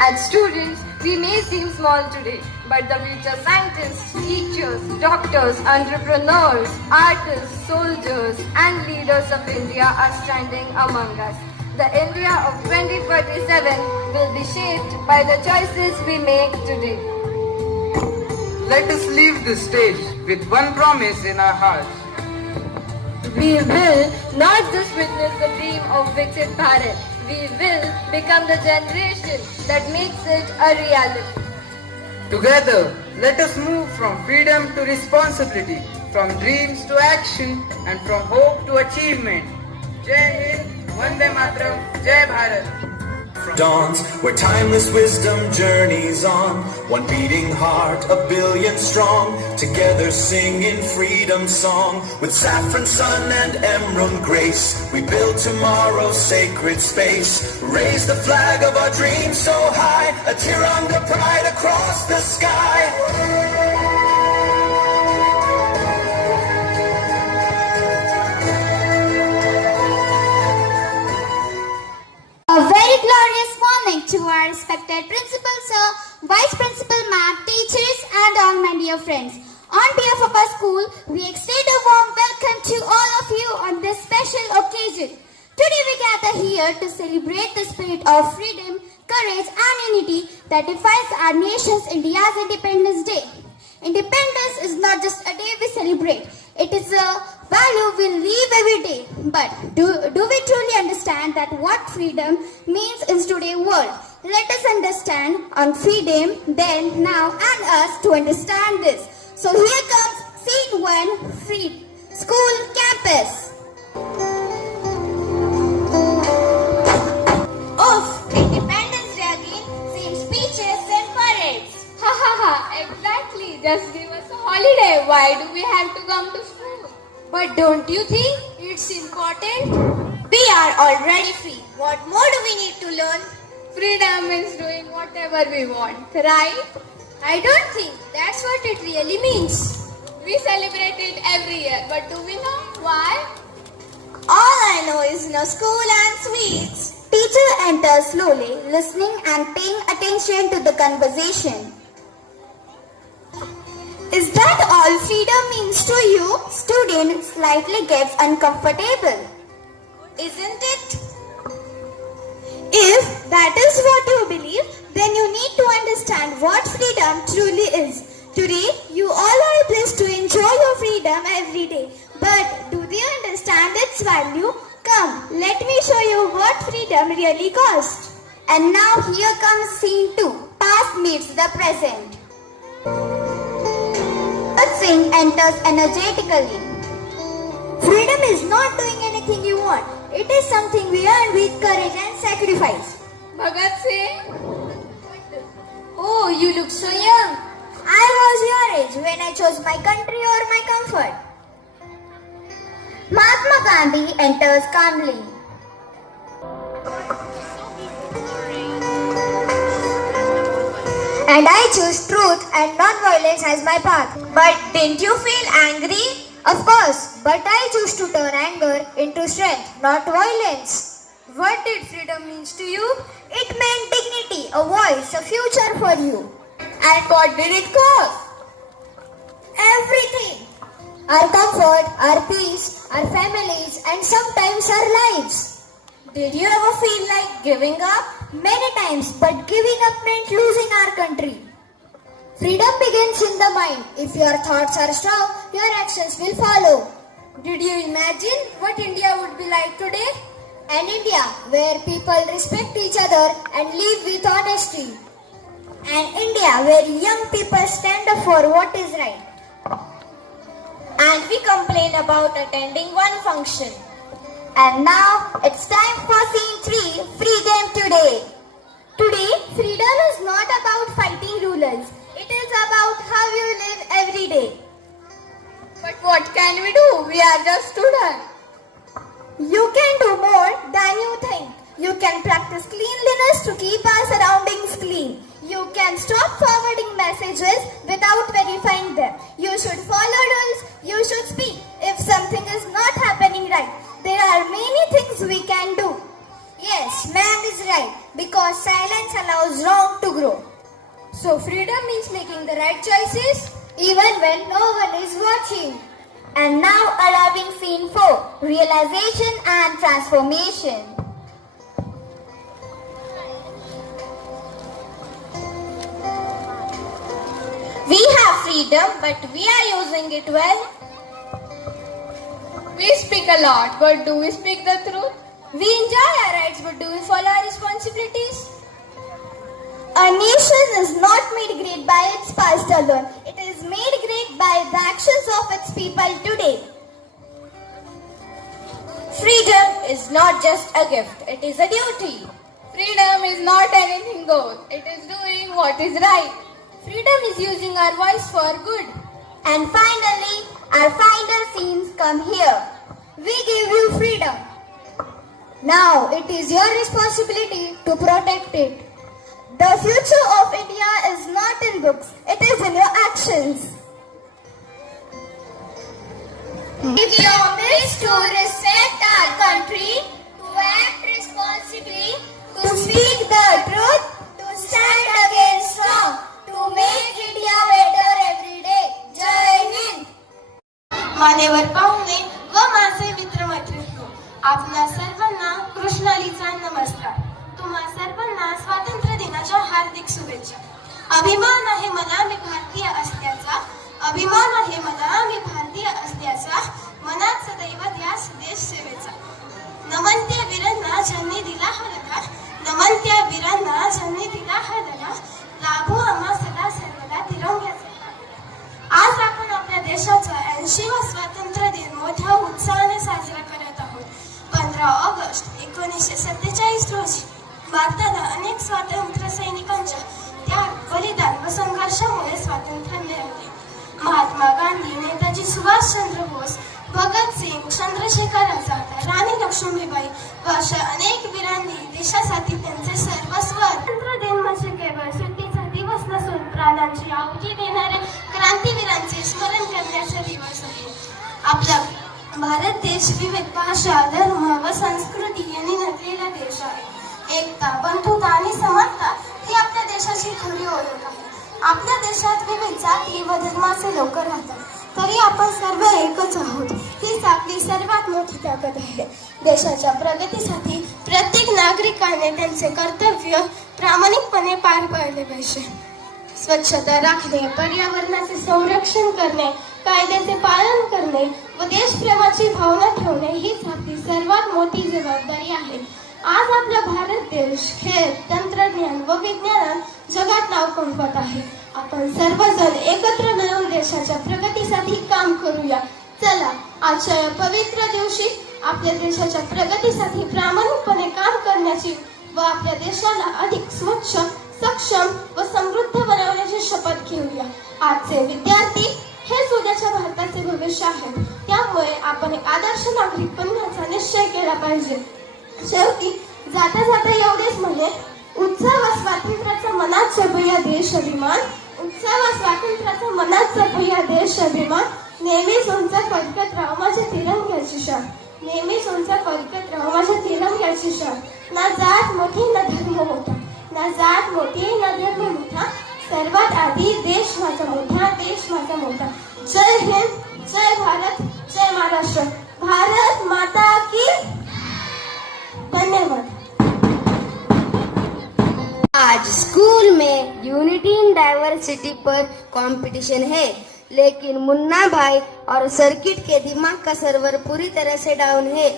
As students, we may seem small today, but the future scientists, teachers, doctors, entrepreneurs, artists, soldiers, and leaders of India are standing among us. The India of 2047 will be shaped by the choices we make today. Let us leave the stage with one promise in our hearts. We will not just witness the dream of Viksit Bharat. We will become the generation that makes it a reality. Together, let us move from freedom to responsibility, from dreams to action, and from hope to achievement. Jai Hind, Vande Mataram, Jai Bharat. Dawns where timeless wisdom journeys on, one beating heart, a billion strong, together singing freedom song. With saffron sun and emerald grace, we build tomorrow's sacred space. Raise the flag of our dreams so high, a Tiranga pride across the sky. A very glorious morning to our respected Principal Sir, Vice Principal Ma'am, teachers and all my dear friends. On behalf of our school, we extend a warm welcome to all of you on this special occasion. Today we gather here to celebrate the spirit of freedom, courage and unity that defines our nation's India's Independence Day. Independence is not just a day we celebrate. It is a value we live every day. But do we truly understand that what freedom means in today's world? Let us understand on freedom, then, now and us to understand this. So here comes Scene 1, Free School Campus. Oof, Independence Day again. Same speeches and parades. Ha ha ha, exactly. Just give us a holiday. Why do we have to come to school? But don't you think it's important? We are already free. What more do we need to learn? Freedom means doing whatever we want, right? I don't think that's what it really means. We celebrate it every year, but do we know why? All I know is no school and sweets. Teacher enters slowly, listening and paying attention to the conversation. Is that all freedom means to you? Student slightly gets uncomfortable. Isn't it? If that is what you believe, then you need to understand what freedom truly is. Today, you all are blessed to enjoy your freedom every day. But do they understand its value? Come, let me show you what freedom really costs. And now here comes Scene 2. Past meets the present. Bhagat Singh enters energetically. Freedom is not doing anything you want. It is something we earn with courage and sacrifice. Bhagat Singh? Oh, you look so young. I was your age when I chose my country or my comfort. Mahatma Gandhi enters calmly. And I choose truth and non-violence as my path. But didn't you feel angry? Of course, but I choose to turn anger into strength, not violence. What did freedom mean to you? It meant dignity, a voice, a future for you. And what did it cost? Everything. Our comfort, our peace, our families, and sometimes our lives. Did you ever feel like giving up? Many times, but giving up meant losing our country. Freedom begins in the mind. If your thoughts are strong, your actions will follow. Did you imagine what India would be like today? An India where people respect each other and live with honesty. An India where young people stand up for what is right. And we complain about attending one function. And now it's time for Scene 3, Freedom Today. Today, freedom is not about fighting rulers. It is about how you live every day. But what can we do? We are just students. You can do more than you think. You can practice cleanliness to keep our surroundings clean. You can stop forwarding messages without verifying them. You should follow rules. You should speak if something is not happening right. There are many things we can do. Yes, man is right, because silence allows wrong to grow. So freedom means making the right choices even when no one is watching. And now arriving Scene 4, Realization and Transformation. freedom, but we are using it well. We speak a lot, but do we speak the truth? We enjoy our rights, but do we follow our responsibilities? A nation is not made great by its past alone. It is made great by the actions of its people today. Freedom is not just a gift, it is a duty. Freedom is not anything goes. It is doing what is right. Freedom is using our voice for good. And finally, our final scenes come here. We give you freedom. Now it is your responsibility to protect it. The future of India is not in books, it is in your actions. If you wish to respect our country, to act responsibly, to speak the truth, to stand against wrong, to make India better every day. Jai Hind. मान्यवर पाहुणे व माझे मित्रमैत्रिणी, आपणा सर्वांना कृष्णालीचा नमस्कार. तुम्हा सर्वांना स्वातंत्र्य दिनाच्या हार्दिक शुभेच्छा. अभिमान आहे मला मी भारतीय असल्याचा, अभिमान आहे मला मी भारतीय असल्याचा, मनात सदैव ध्यास देश सेवेचा. नमन त्या वीरांना ज्यांनी दिला हा लढा, नमन त्या वीरांना ज्यांनी दिला हा लढा, लाभो आम्हा सदा सर्वदा तिरंग्याचा. आज आपण आपल्या देशाचा 80वा स्वातंत्र्य दिन मोठ्या उत्साहाने साजरा करत आहोत. 15 ऑगस्ट 1947 रोजी भारताला अनेक स्वातंत्र्य सैनिकांच्या त्याग, बलिदान व संघर्षामुळे स्वातंत्र्य मिळाले. महात्मा गांधी, नेताजी सुभाषचंद्र बोस, भगतसिंग, चंद्रशेखर आझाद, राणी लक्ष्मीबाई व अशा अनेक वीरांनी देशासाठी त्यांचे सर्वस्व. स्वातंत्र्य दिन म्हणजे केवळ सुट्टीचा दिवस नसून प्राणांची आहुती देणाऱ्या क्रांतीवीरांचे स्मरण करण्याचा दिवस आहे. आपला भारत देश विविध भाषा, धर्म व संस्कृती यांनी नटलेला देश आहे. एकता, बंधुता आणि समानता ही आपल्या देशाची खरी ओळख आहे. आपल्या देशात विविध जाती व धर्माचे लोक राहतात, तरी आपण सर्व एकच आहोत. हीच आपली सर्वात मोठी ताकद आहे. देशाच्या प्रगतीसाठी प्रत्येक नागरिकाने त्यांचे कर्तव्य प्रामाणिकपणे पार पाडले पाहिजे. स्वच्छता राखणे, पर्यावरणाचे संरक्षण करणे, कायद्याचे पालन करणे व देशप्रेमाची भावना ठेवणे हीच आपली सर्वात मोठी जबाबदारी आहे. आज आपला भारत देश खेळ, तंत्रज्ञान व विज्ञानात जगात नाव कमवत आहे. आपण सर्वजण एकत्र मिळून देशाच्या प्रगतीसाठी काम करूया. चला, आजच्या या पवित्र दिवशी आपल्या देशाच्या प्रगतीसाठी प्रामाणिकपणे काम करण्याची व आपल्या देशाला अधिक स्वच्छ, सक्षम व समृद्ध बनवण्याची शपथ घेऊया. आजचे विद्यार्थी हेच उद्याच्या भारताचे भविष्य आहे. त्यामुळे आपण एक आदर्श नागरिक बनण्याचा निश्चय केला पाहिजे. शेवटी जाता जाता एवढेच म्हणे, उत्सव स्वातंत्र्याचा मनात जपूया देश अभिमान, उत्सव स्वातंत्र्याचा मनात जपूया देश अभिमान. नेहमीच उंच फडकत राहू माझ्या तिरंग्याची शान, नेहमीच उंच फडकत राहू माझ्या तिरंग्याची शान. ना जात मोठी ना धर्म मोठा, ना जात मोठी ना धर्म मोठा, सर्वात आधी देश माझा मोठा, देश माझा मोठा. जय हिंद, जय भारत, जय महाराष्ट्र. भारत माता की धन्यवाद. आज स्कूल में यूनिटी इन डाइवर्सिटी पर कंपटीशन है, लेकिन मुन्ना भाई और सर्किट के दिमाग का सर्वर पूरी तरह से डाउन है.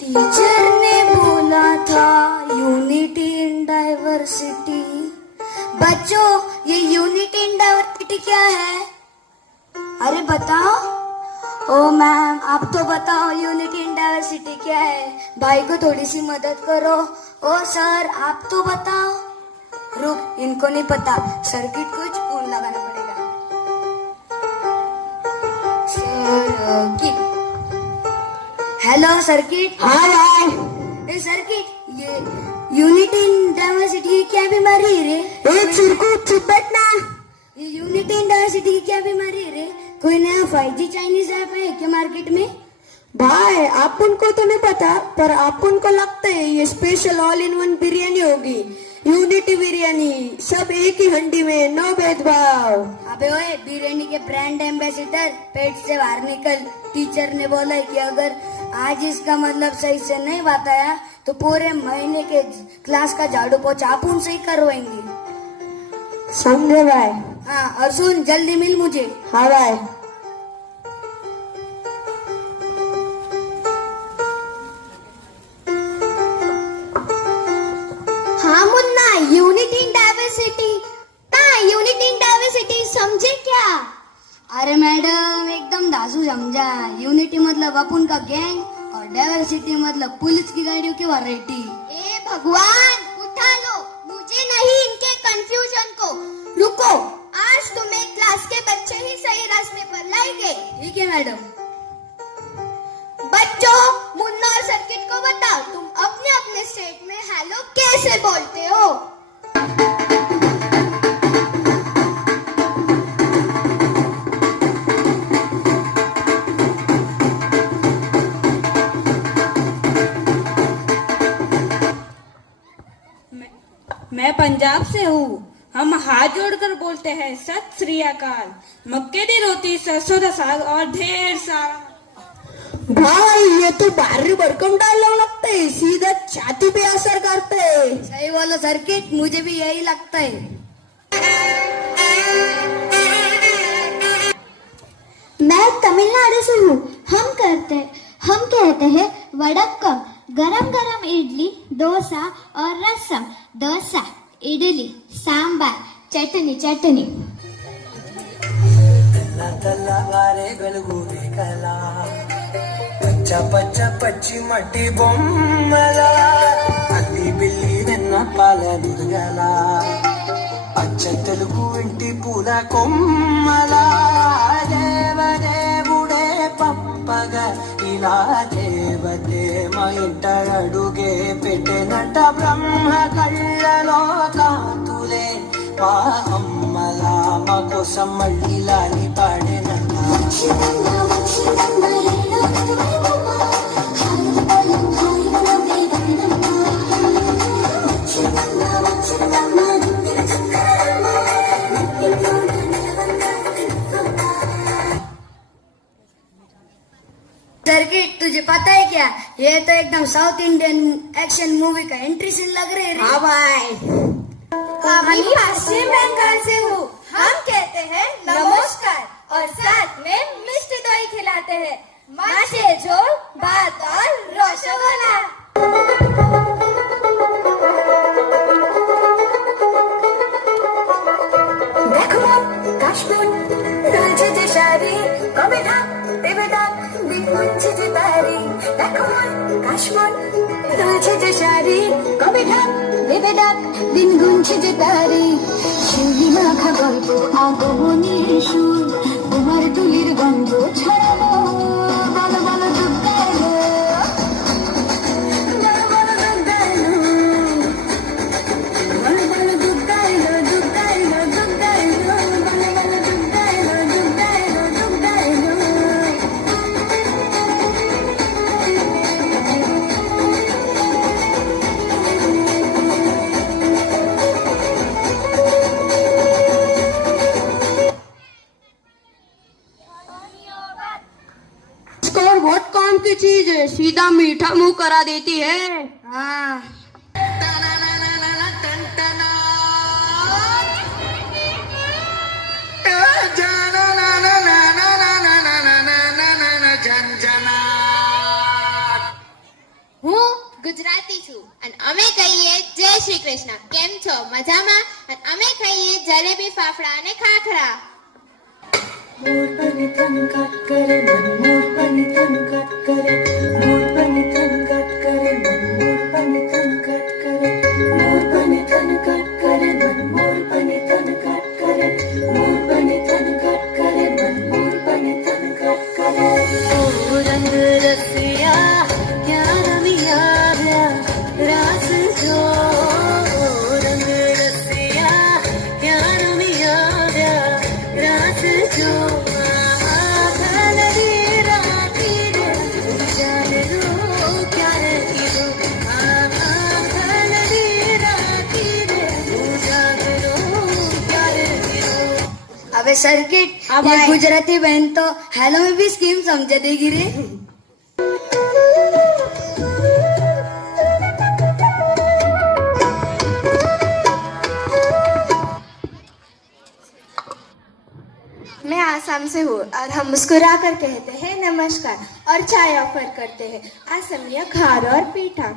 टीचर ने बोला था यूनिटी इन डाइवर्सिटी. बच्चों, ये यूनिटी इन डाइवर्सिटी क्या है? अरे बताओ. ओ मैम, आप तो बताओ यूनिटी इन डाइवर्सिटी क्या है. भाई को थोड़ी सी मदद करो. ओ सर, आप तो बताओ. रुक, इनको नहीं पता. सर्किट को फोन लगाना पड़ेगा. सर्किट. Hello circuit. हाय. ए सर्किट, ये यूनिटी इन डाइवर्सिटी क्या बीमारी है रे? एक चिरकुट चुप बैठना. ये यूनिटी इन डाइवर्सिटी क्या बीमारी है रे? कोई नया 5G चाइनीज ऐप है क्या मार्केट में? भाई अपन को तो नहीं पता, पर अपन को लगता है ये special all in one biryani होगी, यूनिटी बिरयानी, सब एक ही हंडी में, नो भेदभाव। अबे ओए, बिरयानी के ब्रांड एम्बेसडर, पेट से बाहर निकल। टीचर ने बोला कि अगर आज इसका मतलब सही से नहीं बताया तो पूरे महीने के क्लास का झाड़ू पोछा अपन से ही करवाएंगे। समझे भाई? हाँ, और सुन, जल्दी मिल मुझे। हाँ भाई। हाँ Munna, unity in diversity. Unity in diversity समझे क्या? अरे मैडम, एकदम दासू समझा। यूनिटी मतलब अपन का गैंग और डाइवर्सिटी मतलब पुलिस की गाड़ियों की वैरायटी। ए भगवान, उठा लो मुझे नहीं इनके कंफ्यूजन को। रुको, आज तुम्हें क्लास के बच्चे ही सही रास्ते पर लाएंगे। ठीक है मैडम। बच्चों, मुन्ना और सर्किट को बताओ, तुम अपने अपने स्टेट में हेलो कैसे बोलते हो? मैं पंजाब से हूँ। हम हाथ जोड़कर बोलते हैं सत श्री अकाल। मक्के दी रोटी, सरसों का साग और ढेर सारा। भाई ये तो बाहरी भरकम डायलॉग लगता है, सीधा छाती पे असर करते है। सही बोलो सर्किट, मुझे भी यही लगता है। मैं तमिलनाडु से हूँ। हम कहते हैं वड़क्कम। गरम गरम इडली, डोसा और रसम। डोसा, इडली, सांबार, चटनी चटनी। పచ్చ పచ్చ పచ్చి మట్టి బొమ్మల అల్లి బిల్లి వెన్న పాల నురగల అచ్చ తెలుగు ఇంటి పూల కొమ్మల దేవదేవుడే పంపగా ఇలా దేవతే మా ఇంట అడుగే పెట్టెనట బ్రహ్మ కళ్ళలో కాతులే మా అమ్మల మా కోసం మళ్ళీ లాలి పాడేనట. सर्किट, तुझे पता है क्या, ये तो एकदम साउथ इंडियन एक्शन मूवी का एंट्री सीन लग रहे हैं। हाँ भाई। मैं पश्चिम बंगाल से हूँ। हम कहते हैं नमस्कार और साथ में मिष्टी दही खिलाते हैं। माछे झोल, भात और रसगुल्ला। देखो काश्मीर तुझे जशारी कविता देवता दिनगुंज जितारी। देखो काश्मीर तुझे जशारी कविता देवता दिनगुंज जितारी। শিউলি মাখা গল্প, আগমনের সুর, তোমার তুলির গন্ধ ছড়ালো। বলো বলো দুগ্গা এলো, বলো বলো দুগ্গা এলো, বলো বলো দুগ্গা এলো, দুগ্গা এলো, দুগ্গা এলো, বলো বলো দুগ্গা এলো, দুগ্গা এলো, দুগ্গা এলো। बहुत काम की चीज है, सीधा मीठा मुंह करा देती है। हाँ, હું ગુજરાતી છું અને અમે કહીએ જય શ્રી કૃષ્ણ. કેમ છો? મજામાં? અને અમે ખાઈએ જલેબી, ફાફડા અને ખાખરા. मोर पनि तन काट करे मन, मोर पनि तन काट करे, मोर पनि तन काट करे मन, मोर पनि तन काट करे, मोर पनि तन काट करे मन, मोर पनि तन काट करे, मोर पनि तन काट करे मन, मोर पनि तन काट करे। ओ रंग रसिया क्या रमिया रास जो, रंग रसिया क्या रमिया रास जो। अबे सर्किट, ये गुजराती बहन तो हेलो में भी स्कीम समझ देगी रे। मैं आसाम से हूँ और हम मुस्कुरा कर कहते हैं नमस्कार और चाय ऑफर करते हैं असमिया खार और पीठा।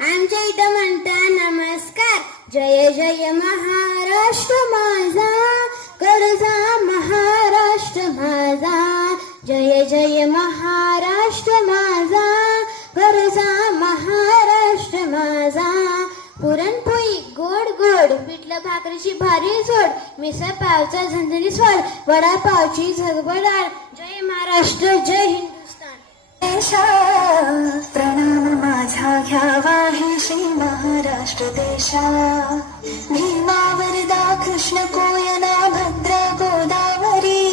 आमच्या इथं म्हणता नमस्कार, जय जय महाराष्ट्र माझा, करजा महाराष्ट्र माझा, जय जय महाराष्ट्र माझा, करजा महाराष्ट्र माझा. पुरणपोळी गोड गोड, पिठलं भाकरीची भारी जोड, मिसळ पावचा झणझणी स्वाद, वडापावची झगबडाट. जय महाराष्ट्र, जय हिंदुस्तान. देशा प्रणाम माझा घ्यावा हे श्री महाराष्ट्र देशा. भीमा वरदा कृष्ण कोयना भद्र गोदावरी,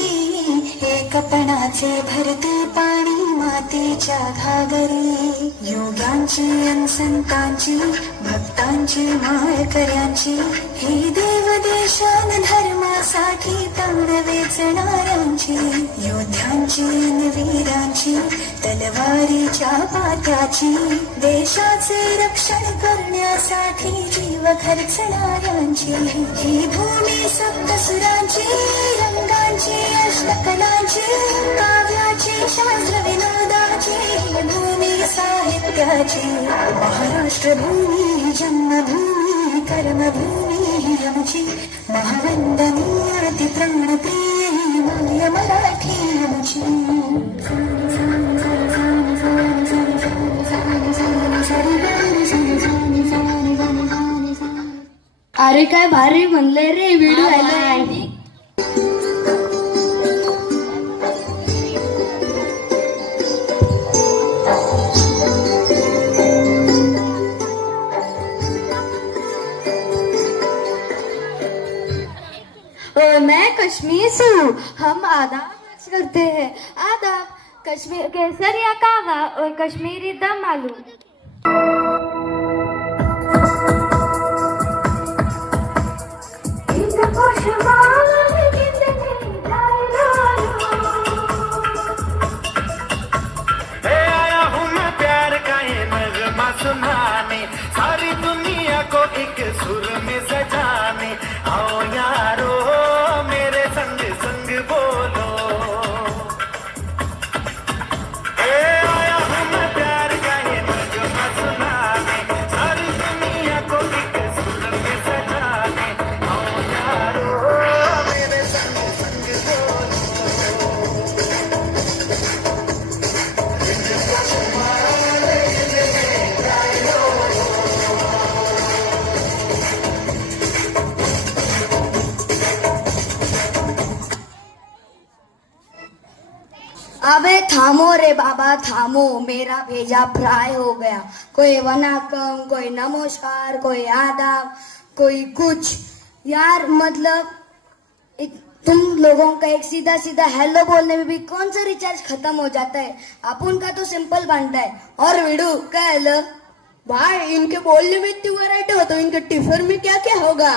एकपणाचे भरते पाणी मातेच्या घागरी. योगांची अन संतांची भक्तांची माळकऱ्यांची, हे देव देशान धर्मासाठी प्राण वेचणाऱ्यांची, योद्ध्यांची अन वीरांची तलवारीच्या पात्याची, देशाचे रक्षण करण्यासाठी जीव खर्चणाऱ्यांची. ही भूमी सप्तसुरांची, रंगांची अष्टकलांची, काव्याची शास्त्र विनोदाची, भूमी साहित्याची. महाराष्ट्र भूमी जन्मभूमी कर्मभूमी ही आमची, महावंदनीय ती प्राणप्रिय माय मराठी आमची. अरे काय भारी म्हणलंय रे व्हिडिओ आलाय. मैं कश्मीर से हूँ. हम आदाब करते हैं. आदाब कश्मीर केसरिया कावा और कश्मीरी दम आलू. आया हूँ मैं प्यार का ये नगमा सुनाने, सारी दुनिया को एक सुर में सजाने. आओ यारो मेरे संग संग बोलो. आया हूँ मैं प्यार का ये नगमा सुनाने, सारी दुनिया को एक सुर में सजाने. आओ यारो मेरे संग संग बोलो. अबे थामो रे बाबा थामो, मेरा भेजा फ्राई हो गया. कोई वनाकम, कोई नमस्कार, कोई आदाब, कोई कुछ. यार मतलब तुम लोगों का एक सीधा सीधा हेलो बोलने में भी कौन सा रिचार्ज खत्म हो जाता है. अपन का तो सिंपल बनता है. और वीडू क्या हेलो भाई, इनके बोलने में इतनी वैरायटी हो तो इनके टिफिन में क्या क्या होगा.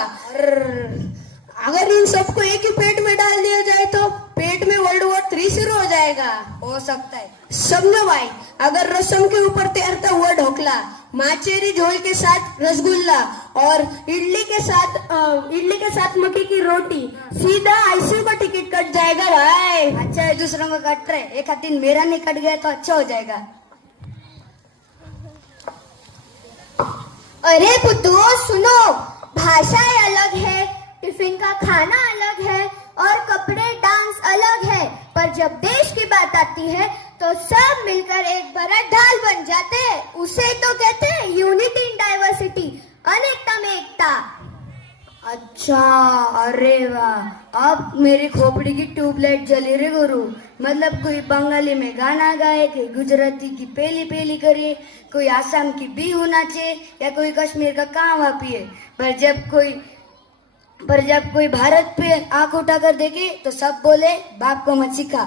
अगर इन सबको एक ही पेट में डाल दिया जाए तो पेट में वर्ल्ड वॉर 3 शुरू हो जाएगा. हो सकता है. समझो भाई, अगर रसम के ऊपर तैरता हुआ ढोकला, माचेरी झोल के साथ रसगुल्ला और इडली के साथ मक्की की रोटी, सीधा आईसीयू का टिकट कट जाएगा भाई. अच्छा है दूसरों का कट रहे, एक हाथ दिन मेरा नहीं कट गया तो अच्छा हो जाएगा. अरे पुत्रो सुनो, भाषाएं अलग है, टिफिन का खाना अलग है और कपड़े डांस अलग है, पर जब देश की बात आती है तो सब मिलकर एक बड़ा ढाल बन जाते हैं. उसे तो कहते हैं यूनिटी इन डाइवर्सिटी, अनेकता में एकता. अच्छा, अरे वाह, अब मेरी खोपड़ी की ट्यूबलाइट जली रे गुरु। मतलब कोई बंगाली में गाना गाए, कोई गुजराती की पेली पेली करे, कोई आसाम की बिहू नाचे या कोई कश्मीर का कहवा पिए। पर जब कोई भारत पे आंख उठाकर देखे तो सब बोले बाप को मत सिखा।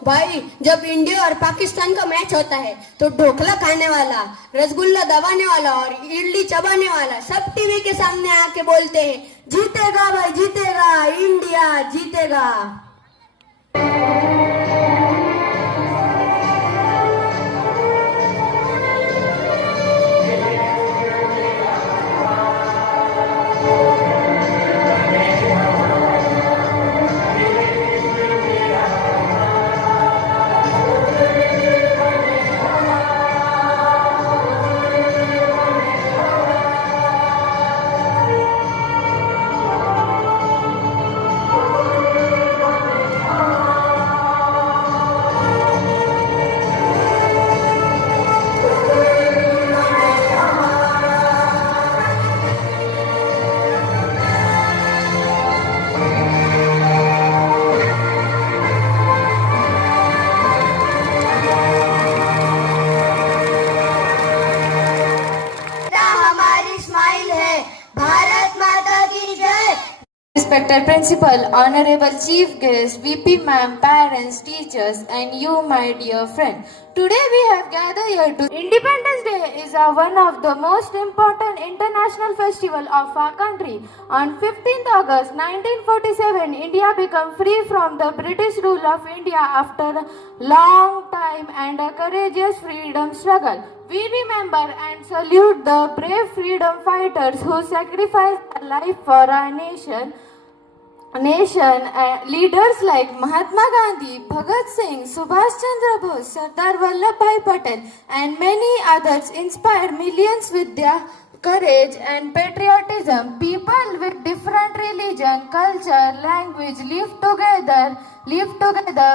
भाई, जब इंडिया और पाकिस्तान का मैच होता है तो ढोकला खाने वाला, रसगुल्ला दबाने वाला और इडली चबाने वाला सब टीवी के सामने आके बोलते हैं, जीतेगा भाई जीतेगा, इंडिया जीतेगा। Respected Principal, Honorable Chief Guest, VP Ma'am, parents, teachers, and you, my dear friend. Today we have gathered here to Independence Day is one of the most important international festival of our country. On 15th August 1947, India became free from the British rule of India after a long time and a courageous freedom struggle. We remember and salute the brave freedom fighters who sacrificed their life for our nation. Leaders like Mahatma Gandhi, Bhagat Singh, Subhash Chandra Bose, Sardar Vallabhbhai Patel and many others inspire millions with their courage and patriotism. People with different religion, culture, language live together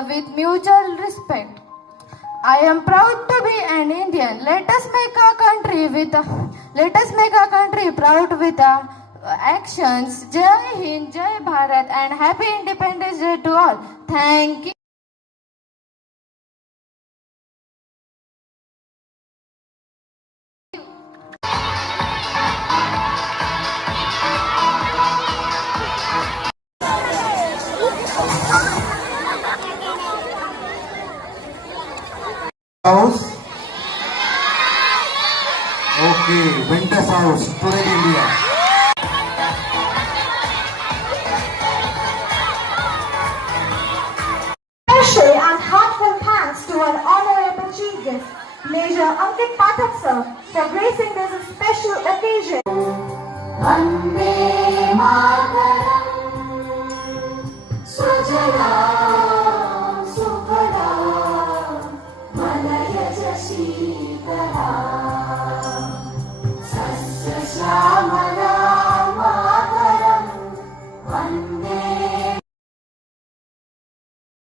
with mutual respect. I am proud to be an Indian. Let us make our country proud with our actions. Jai Hind, Jai Bharat, and Happy Independence Day to all. Thank you. House. Okay, Winter's House, Today India.